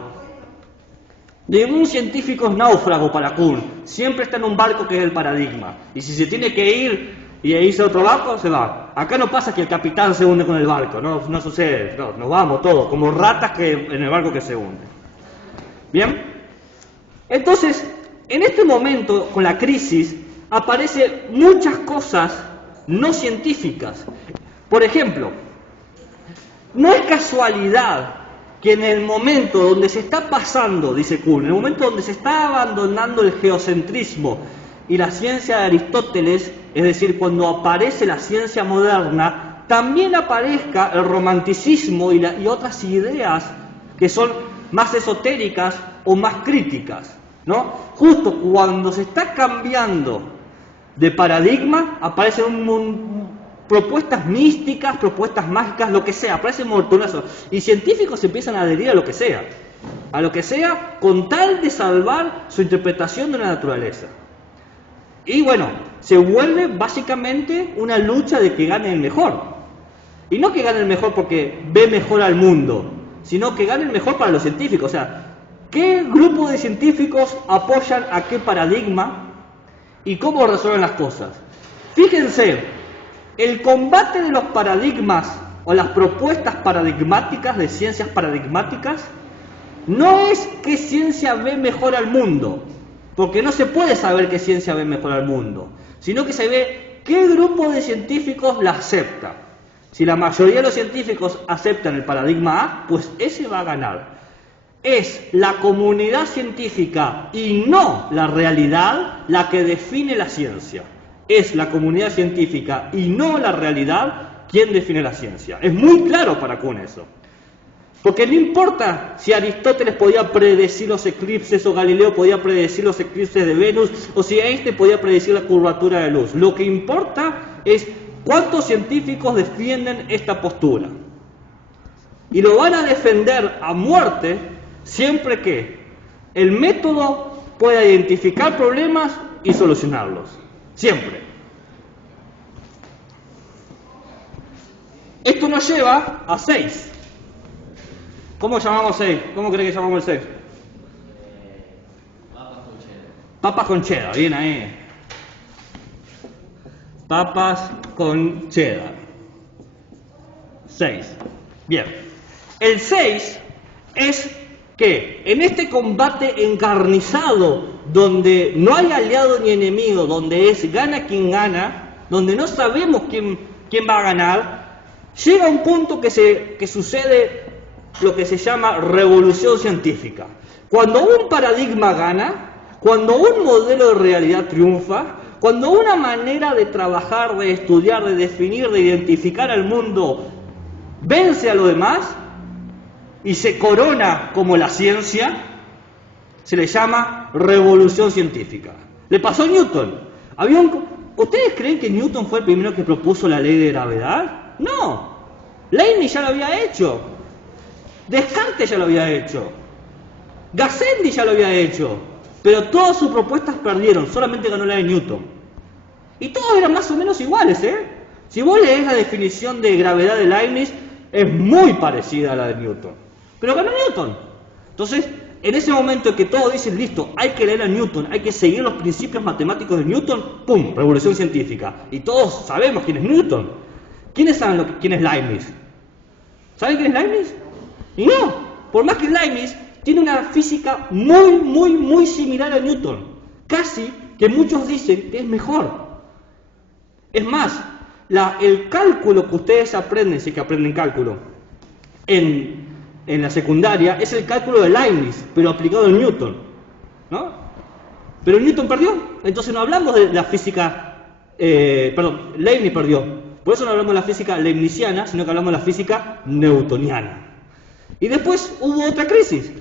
Ningún científico es náufrago para Kuhn. Siempre está en un barco que es el paradigma. Y si se tiene que ir y irse a otro barco, se va. Acá no pasa que el capitán se hunde con el barco. No sucede. No, nos vamos todos, como ratas en el barco que se hunde. ¿Bien? Entonces, en este momento, con la crisis, aparecen muchas cosas no científicas. Por ejemplo, no es casualidad que en el momento donde se está pasando, dice Kuhn, en el momento donde se está abandonando el geocentrismo y la ciencia de Aristóteles, es decir, cuando aparece la ciencia moderna, también aparezca el romanticismo y otras ideas que son más esotéricas o más críticas, ¿no? Justo cuando se está cambiando de paradigma, aparecen propuestas místicas, propuestas mágicas, lo que sea, aparecen montonazos. Y científicos empiezan a adherir a lo que sea, con tal de salvar su interpretación de la naturaleza. Y bueno, se vuelve básicamente una lucha de que gane el mejor. Y no que gane el mejor porque ve mejor al mundo, sino que gane el mejor para los científicos. O sea, ¿qué grupo de científicos apoyan a qué paradigma? ¿Y cómo resuelven las cosas? Fíjense, el combate de los paradigmas o las propuestas paradigmáticas de ciencias paradigmáticas no es qué ciencia ve mejor al mundo, porque no se puede saber qué ciencia ve mejor al mundo, sino que se ve qué grupo de científicos la acepta. Si la mayoría de los científicos aceptan el paradigma A, pues ese va a ganar. Es la comunidad científica y no la realidad la que define la ciencia. Es la comunidad científica y no la realidad quien define la ciencia. Es muy claro para Kuhn eso. Porque no importa si Aristóteles podía predecir los eclipses o Galileo podía predecir los eclipses de Venus o si Einstein podía predecir la curvatura de luz. Lo que importa es cuántos científicos defienden esta postura. Y lo van a defender a muerte siempre que el método pueda identificar problemas y solucionarlos. Siempre. Esto nos lleva a 6. ¿Cómo llamamos 6? ¿Cómo cree que llamamos el 6? Papas con cheddar. Papas con cheddar, bien ahí. Papas con cheddar. 6. Bien. El 6 es que en este combate encarnizado, donde no hay aliado ni enemigo, donde es gana quien gana, donde no sabemos quién va a ganar, llega un punto que sucede lo que se llama revolución científica. Cuando un paradigma gana, cuando un modelo de realidad triunfa, cuando una manera de trabajar, de estudiar, de definir, de identificar al mundo vence a lo demás y se corona como la ciencia, se le llama revolución científica. Le pasó a Newton. ¿Ustedes creen que Newton fue el primero que propuso la ley de gravedad? No. Leibniz ya lo había hecho. Descartes ya lo había hecho. Gassendi ya lo había hecho. Pero todas sus propuestas perdieron, solamente ganó la de Newton. Y todos eran más o menos iguales, ¿eh? Si vos lees la definición de gravedad de Leibniz, es muy parecida a la de Newton. Pero ganó Newton. Entonces, en ese momento en que todos dicen, listo, hay que leer a Newton, hay que seguir los principios matemáticos de Newton, ¡pum!, revolución científica. Y todos sabemos quién es Newton. ¿Quiénes saben quién es Leibniz? ¿Saben quién es Leibniz? Y no, por más que Leibniz tiene una física muy similar a Newton. Casi que muchos dicen que es mejor. Es más, el cálculo que ustedes aprenden, si que aprenden cálculo, en la secundaria, es el cálculo de Leibniz, pero aplicado en Newton, ¿no? Pero Newton perdió, entonces no hablamos de la física, Leibniz perdió. Por eso no hablamos de la física leibniziana, sino que hablamos de la física newtoniana. Y después hubo otra crisis.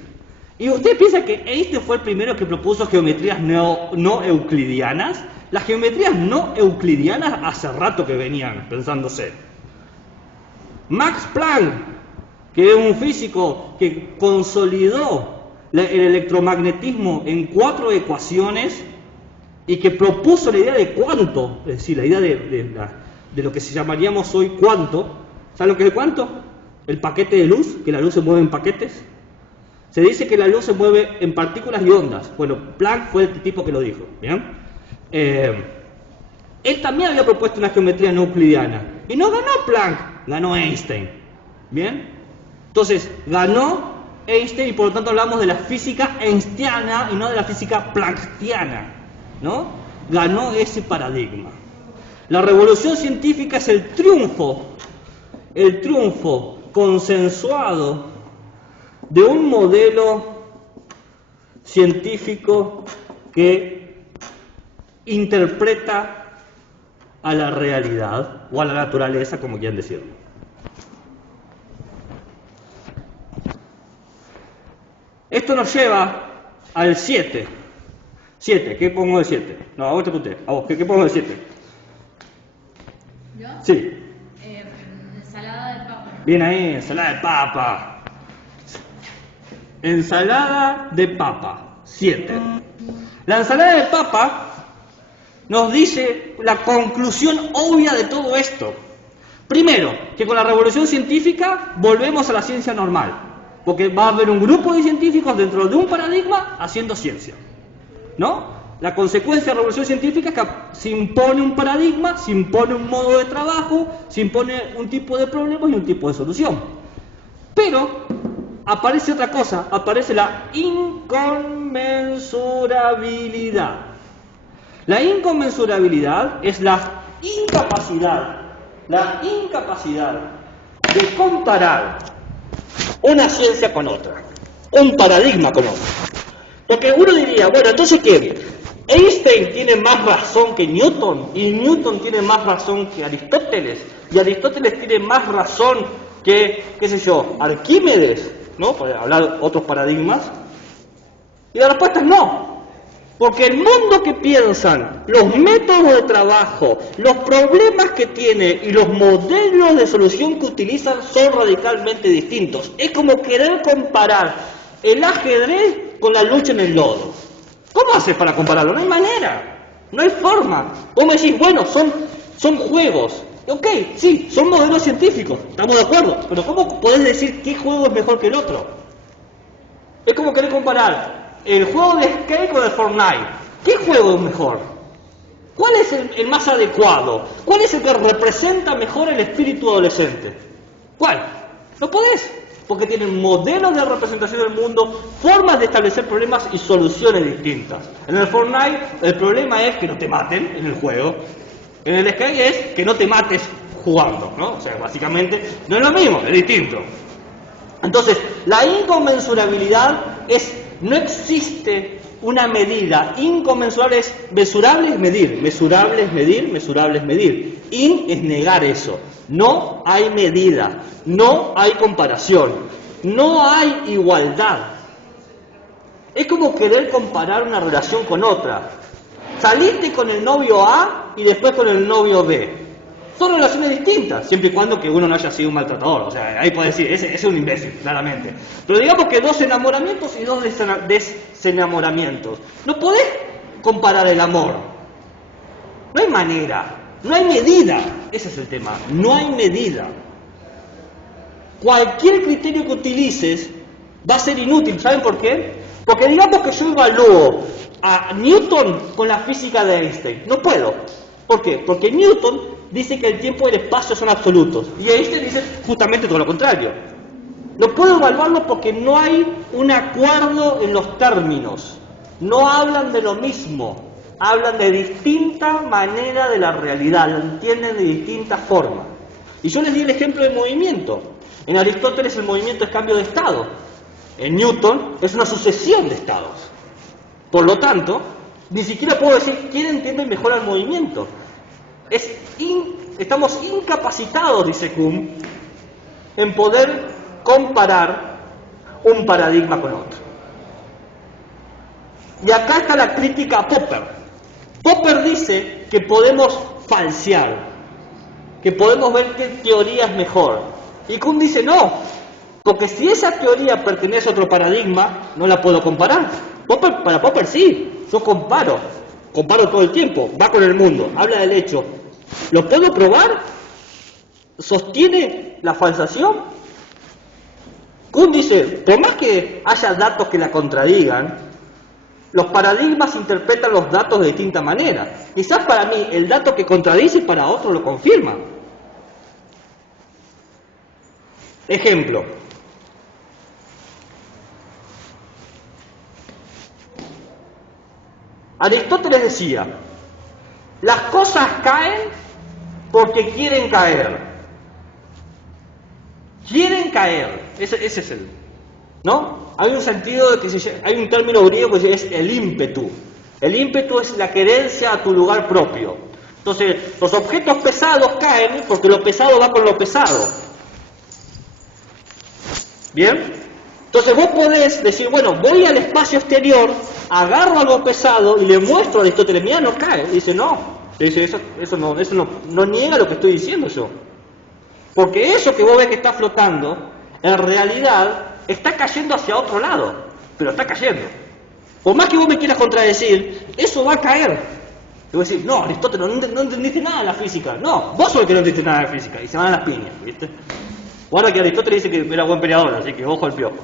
¿Y usted piensa que Einstein fue el primero que propuso geometrías no euclidianas? Las geometrías no euclidianas hace rato que venían pensándose. Max Planck, que es un físico que consolidó el electromagnetismo en 4 ecuaciones y que propuso la idea de cuanto, es decir, la idea de lo que se llamaríamos hoy cuanto. ¿Saben lo que es el cuanto? El paquete de luz, que la luz se mueve en paquetes. Se dice que la luz se mueve en partículas y ondas. Bueno, Planck fue el tipo que lo dijo, ¿bien? Él también había propuesto una geometría no euclidiana. Y no ganó Planck, ganó Einstein, ¿bien? Entonces, ganó Einstein y por lo tanto hablamos de la física einsteiniana y no de la física planckiana, ¿no? Ganó ese paradigma. La revolución científica es el triunfo consensuado de un modelo científico que interpreta a la realidad o a la naturaleza, como quieran decirlo. Esto nos lleva al 7. 7, ¿qué pongo de 7? No, a vos te pregunté. A vos, ¿qué pongo de 7? ¿Yo? Sí. Ensalada de papa. Bien ahí, ensalada de papa. Ensalada de papa, 7. La ensalada de papa nos dice la conclusión obvia de todo esto. Primero, que con la revolución científica volvemos a la ciencia normal, porque va a haber un grupo de científicos dentro de un paradigma haciendo ciencia, ¿no? La consecuencia de la revolución científica es que se impone un paradigma, se impone un modo de trabajo, se impone un tipo de problemas y un tipo de solución. Pero aparece otra cosa, aparece la inconmensurabilidad. La inconmensurabilidad es la incapacidad de comparar una ciencia con otra, un paradigma con otro. Porque uno diría, bueno, entonces ¿qué? Einstein tiene más razón que Newton, y Newton tiene más razón que Aristóteles, y Aristóteles tiene más razón que, qué sé yo, Arquímedes, ¿no? Para hablar otros paradigmas. Y la respuesta es no. Porque el mundo que piensan, los métodos de trabajo, los problemas que tiene y los modelos de solución que utilizan son radicalmente distintos. Es como querer comparar el ajedrez con la lucha en el lodo. ¿Cómo haces para compararlo? No hay manera, no hay forma. Vos me decís, bueno, son juegos. Ok, sí, son modelos científicos, estamos de acuerdo. Pero ¿cómo podés decir qué juego es mejor que el otro? Es como querer comparar el juego de skate con el Fortnite. ¿Qué juego es mejor? ¿Cuál es el más adecuado? ¿Cuál es el que representa mejor el espíritu adolescente? ¿Cuál? No podés, porque tienen modelos de representación del mundo, formas de establecer problemas y soluciones distintas. En el Fortnite el problema es que no te maten en el juego. En el skate es que no te mates jugando, ¿no? O sea, básicamente no es lo mismo, es distinto. Entonces, la inconmensurabilidad es, no existe una medida. Inconmensurable es mesurable es medir, mesurable es medir, mesurable es medir. In es negar eso. No hay medida, no hay comparación, no hay igualdad. Es como querer comparar una relación con otra. Saliste con el novio A y después con el novio B. Son relaciones distintas, siempre y cuando que uno no haya sido un maltratador. O sea, ahí puede decir, ese es un imbécil, claramente. Pero digamos que 2 enamoramientos y 2 desenamoramientos. No podés comparar el amor. No hay manera, no hay medida. Ese es el tema, no hay medida. Cualquier criterio que utilices va a ser inútil. ¿Saben por qué? Porque digamos que yo evalúo a Newton con la física de Einstein. No puedo. ¿Por qué? Porque Newton dice que el tiempo y el espacio son absolutos. Y Einstein dice justamente todo lo contrario. No puedo evaluarlo porque no hay un acuerdo en los términos. No hablan de lo mismo. Hablan de distinta manera de la realidad. Lo entienden de distinta forma. Y yo les di el ejemplo del movimiento. En Aristóteles el movimiento es cambio de estado. En Newton es una sucesión de estados. Por lo tanto, ni siquiera puedo decir quién entiende mejor el movimiento. Estamos incapacitados, dice Kuhn, en poder comparar un paradigma con otro. Y acá está la crítica a Popper. Popper dice que podemos falsear, que podemos ver qué teoría es mejor. Y Kuhn dice no, porque si esa teoría pertenece a otro paradigma, no la puedo comparar. Para Popper sí, yo comparo todo el tiempo, va con el mundo, habla del hecho. ¿Lo puedo probar? ¿Sostiene la falsación? Kuhn dice, por más que haya datos que la contradigan, los paradigmas interpretan los datos de distinta manera. Quizás para mí el dato que contradice para otro lo confirma. Ejemplo. Aristóteles decía, las cosas caen porque quieren caer. Quieren caer. Ese es el, ¿no? Hay un sentido de que hay un término griego que es el ímpetu. El ímpetu es la querencia a tu lugar propio. Entonces, los objetos pesados caen porque lo pesado va con lo pesado. ¿Bien? Entonces vos podés decir, bueno, voy al espacio exterior, agarro algo pesado y le muestro a Aristóteles, mira, no cae. Y dice, no. Le dice, eso no niega lo que estoy diciendo yo. Porque eso que vos ves que está flotando, en realidad está cayendo hacia otro lado. Pero está cayendo. Por más que vos me quieras contradecir, eso va a caer. Te voy a decir, no, Aristóteles, no entendiste nada de la física. No, vos sos el que no entendiste nada de la física. Y se van a las piñas, ¿viste? Guarda que Aristóteles dice que era buen peleador, así que ojo al piojo.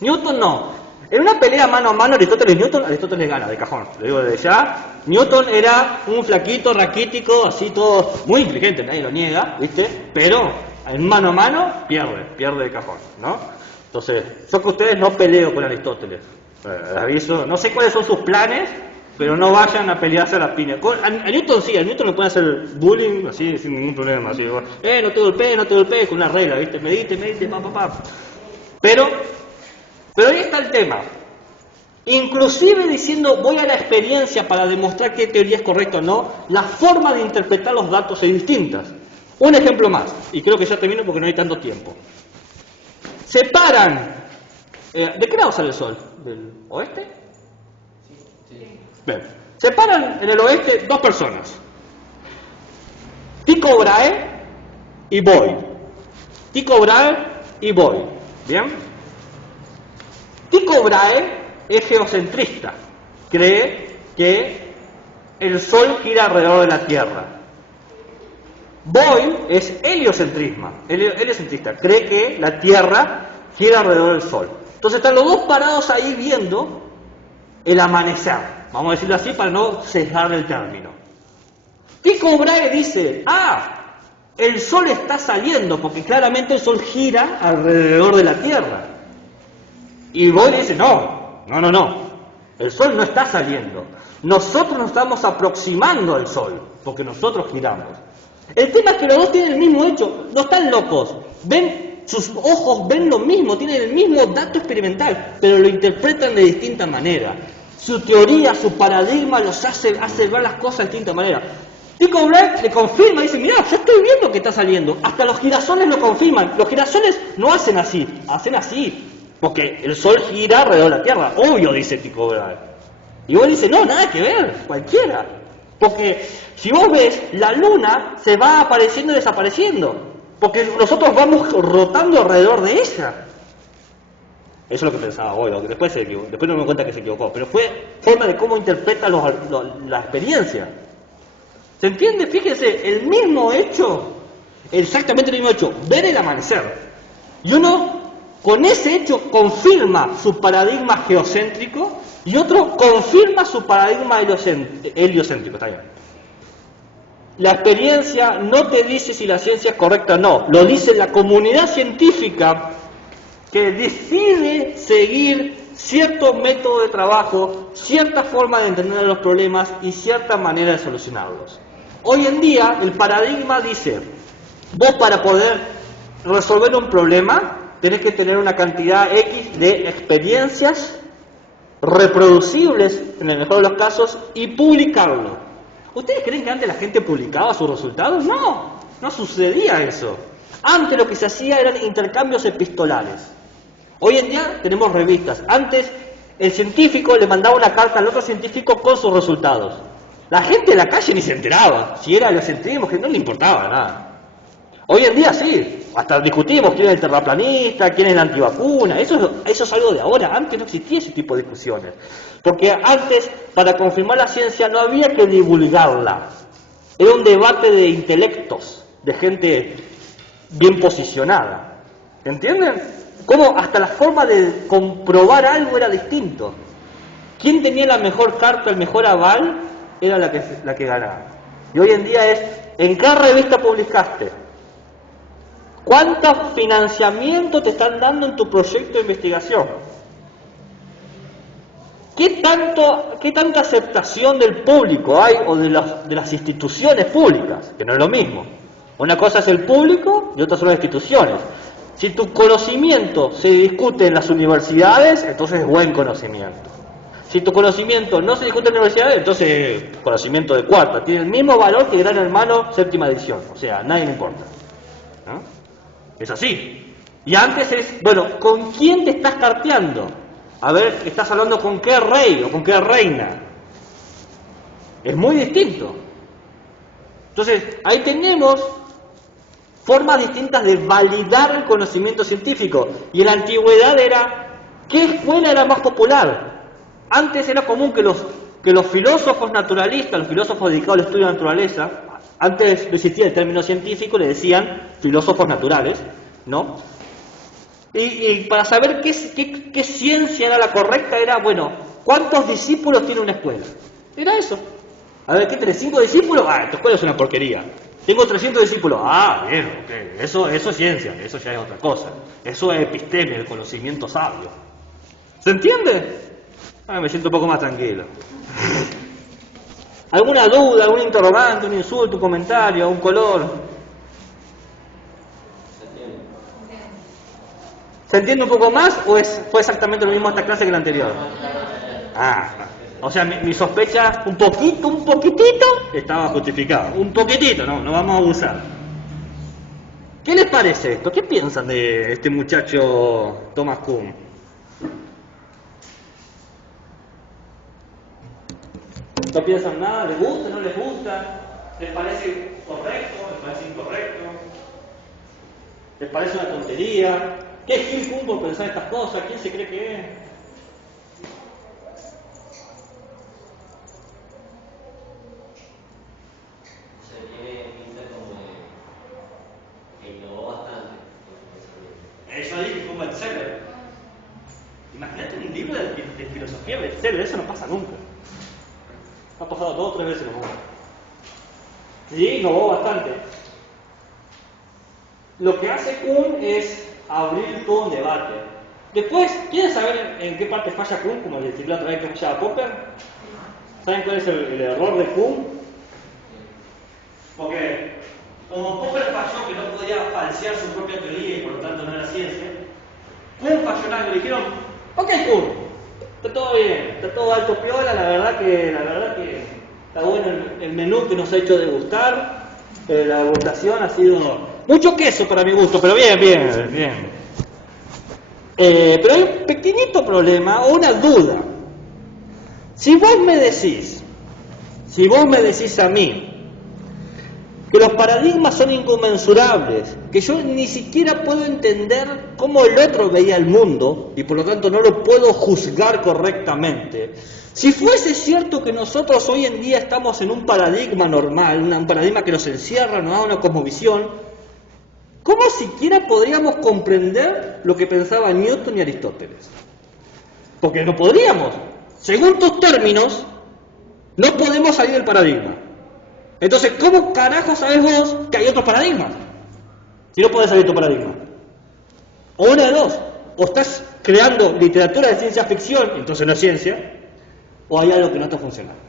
Newton no. En una pelea mano a mano Aristóteles y Newton, Aristóteles gana, de cajón. Lo digo desde ya. Newton era un flaquito, raquítico, así todo, muy inteligente, nadie lo niega, ¿viste? Pero en mano a mano pierde de cajón, ¿no? Entonces, yo que ustedes no peleo con Aristóteles. Aviso, no sé cuáles son sus planes, pero no vayan a pelearse a la piña. A Newton sí, a Newton le pueden hacer bullying así sin ningún problema. Así, no te golpees, con una regla, ¿viste? Medite, pa. Pero ahí está el tema. Inclusive diciendo voy a la experiencia para demostrar qué teoría es correcta o no, la forma de interpretar los datos es distinta. Un ejemplo más, y creo que ya termino porque no hay tanto tiempo. Separan, ¿de qué lado sale el sol? ¿Del oeste? Bien. Separan en el oeste dos personas, Tycho Brahe y Boyle. ¿Bien? Tycho Brahe es geocentrista, cree que el sol gira alrededor de la Tierra. Boyle es heliocentrista, cree que la Tierra gira alrededor del sol. Entonces están los dos parados ahí viendo el amanecer, vamos a decirlo así para no sesgar el término. Tycho Brahe dice, el sol está saliendo, porque claramente el sol gira alrededor de la Tierra. Y Boyle dice, no, el sol no está saliendo. Nosotros nos estamos aproximando al sol, porque nosotros giramos. El tema es que los dos tienen el mismo hecho, no están locos. Sus ojos ven lo mismo, tienen el mismo dato experimental, pero lo interpretan de distinta manera. Su teoría, su paradigma los hace ver las cosas de distinta manera. Tycho Brahe le confirma, dice, mirá, yo estoy viendo que está saliendo. Hasta los girasoles lo confirman. Los girasoles no hacen así, hacen así. Porque el sol gira alrededor de la Tierra. Obvio, dice Tycho Brahe. Y vos dices, no, nada que ver, cualquiera. Porque si vos ves, la luna se va apareciendo y desapareciendo. Porque nosotros vamos rotando alrededor de ella. Eso es lo que pensaba Boyle. Después no me di cuenta que se equivocó. Pero fue forma de cómo interpreta la experiencia. ¿Se entiende? Fíjense, el mismo hecho, exactamente el mismo hecho, ver el amanecer. Y uno, con ese hecho, confirma su paradigma geocéntrico y otro confirma su paradigma heliocéntrico. Está bien. La experiencia no te dice si la ciencia es correcta o no, lo dice la comunidad científica que decide seguir cierto método de trabajo, cierta forma de entender los problemas y cierta manera de solucionarlos. Hoy en día el paradigma dice, vos para poder resolver un problema tenés que tener una cantidad X de experiencias reproducibles, en el mejor de los casos, y publicarlo. ¿Ustedes creen que antes la gente publicaba sus resultados? No sucedía eso. Antes lo que se hacía eran intercambios epistolares. Hoy en día tenemos revistas. Antes el científico le mandaba una carta al otro científico con sus resultados. La gente de la calle ni se enteraba. Si era heliocentrismo, que no le importaba nada. Hoy en día sí, hasta discutimos quién es el terraplanista, quién es la antivacuna. Eso es algo de ahora. Antes no existía ese tipo de discusiones. Porque antes, para confirmar la ciencia, no había que divulgarla. Era un debate de intelectos, de gente bien posicionada. ¿Entienden? Cómo hasta la forma de comprobar algo era distinto. ¿Quién tenía la mejor carta, el mejor aval? Era la que ganaba. Y hoy en día es, ¿en qué revista publicaste? ¿Cuánto financiamiento te están dando en tu proyecto de investigación? ¿Qué tanta aceptación del público hay o de las instituciones públicas? Que no es lo mismo. Una cosa es el público y otra son las instituciones. Si tu conocimiento se discute en las universidades, entonces es buen conocimiento. Si tu conocimiento no se discute en las universidades, entonces es conocimiento de cuarta. Tiene el mismo valor que Gran Hermano séptima edición. O sea, a nadie le importa. ¿No? Es así. Y antes es, bueno, ¿con quién te estás carteando? A ver, ¿estás hablando con qué rey o con qué reina? Es muy distinto. Entonces, ahí tenemos formas distintas de validar el conocimiento científico. Y en la antigüedad era, ¿qué escuela era más popular? Antes era común que los filósofos naturalistas, los filósofos dedicados al estudio de la naturaleza, antes no existía el término científico, le decían filósofos naturales, ¿no? Y para saber qué ciencia era la correcta era, bueno, ¿cuántos discípulos tiene una escuela? Era eso. A ver, ¿qué tenés? ¿5 discípulos? Tu escuela es una porquería. Tengo 300 discípulos. Ah, bien, ok. Eso es ciencia, eso ya es otra cosa. Eso es episteme, el conocimiento sabio. ¿Se entiende? Ahora me siento un poco más tranquilo. ¿Alguna duda, algún interrogante, un insulto, un comentario, un color? ¿Se entiende un poco más o fue exactamente lo mismo esta clase que la anterior? Ah, o sea, mi sospecha un poquitito estaba justificada. Un poquitito, no vamos a abusar. ¿Qué les parece esto? ¿Qué piensan de este muchacho Thomas Kuhn? ¿No piensan nada? ¿Les gusta? ¿No les gusta? ¿Les parece correcto? ¿Les parece incorrecto? ¿Les parece una tontería? ¿Qué es Gil Kuhn por pensar estas cosas? ¿Quién se cree que es? Se tiene pinta como que innovó bastante. Eso dije que fue un bestseller. Imagínate un libro de filosofía bestseller, eso no pasa nunca. Ha pasado 2 o 3 veces nomás. Sí, innovó bastante. Lo que hace Kuhn es abrir todo un debate. Después, ¿quieren saber en qué parte falla Kuhn? Como les decía la otra vez que fallaba Popper. ¿Saben cuál es el error de Kuhn? Porque como Popper falló que no podía falsear su propia teoría y por lo tanto no era ciencia, Kuhn falló en algo. Le dijeron, ok Kuhn, está todo bien, está todo alto piola, la verdad que está bueno el menú que nos ha hecho degustar, la degustación ha sido mucho queso para mi gusto, pero bien. Pero hay un pequeñito problema o una duda. Si vos me decís a mí que los paradigmas son inconmensurables, que yo ni siquiera puedo entender cómo el otro veía el mundo y por lo tanto no lo puedo juzgar correctamente. Si fuese cierto que nosotros hoy en día estamos en un paradigma normal, un paradigma que nos encierra, nos da una cosmovisión, ¿cómo siquiera podríamos comprender lo que pensaban Newton y Aristóteles? Porque no podríamos. Según tus términos, no podemos salir del paradigma. Entonces, ¿cómo carajo sabes vos que hay otros paradigmas? Si no podés salir de tu paradigma. O una de dos. O estás creando literatura de ciencia ficción, entonces no es ciencia, o hay algo que no está funcionando.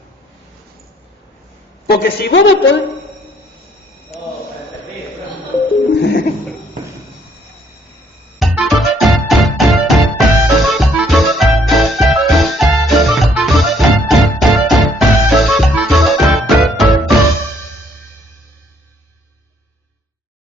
Porque si vos me podés...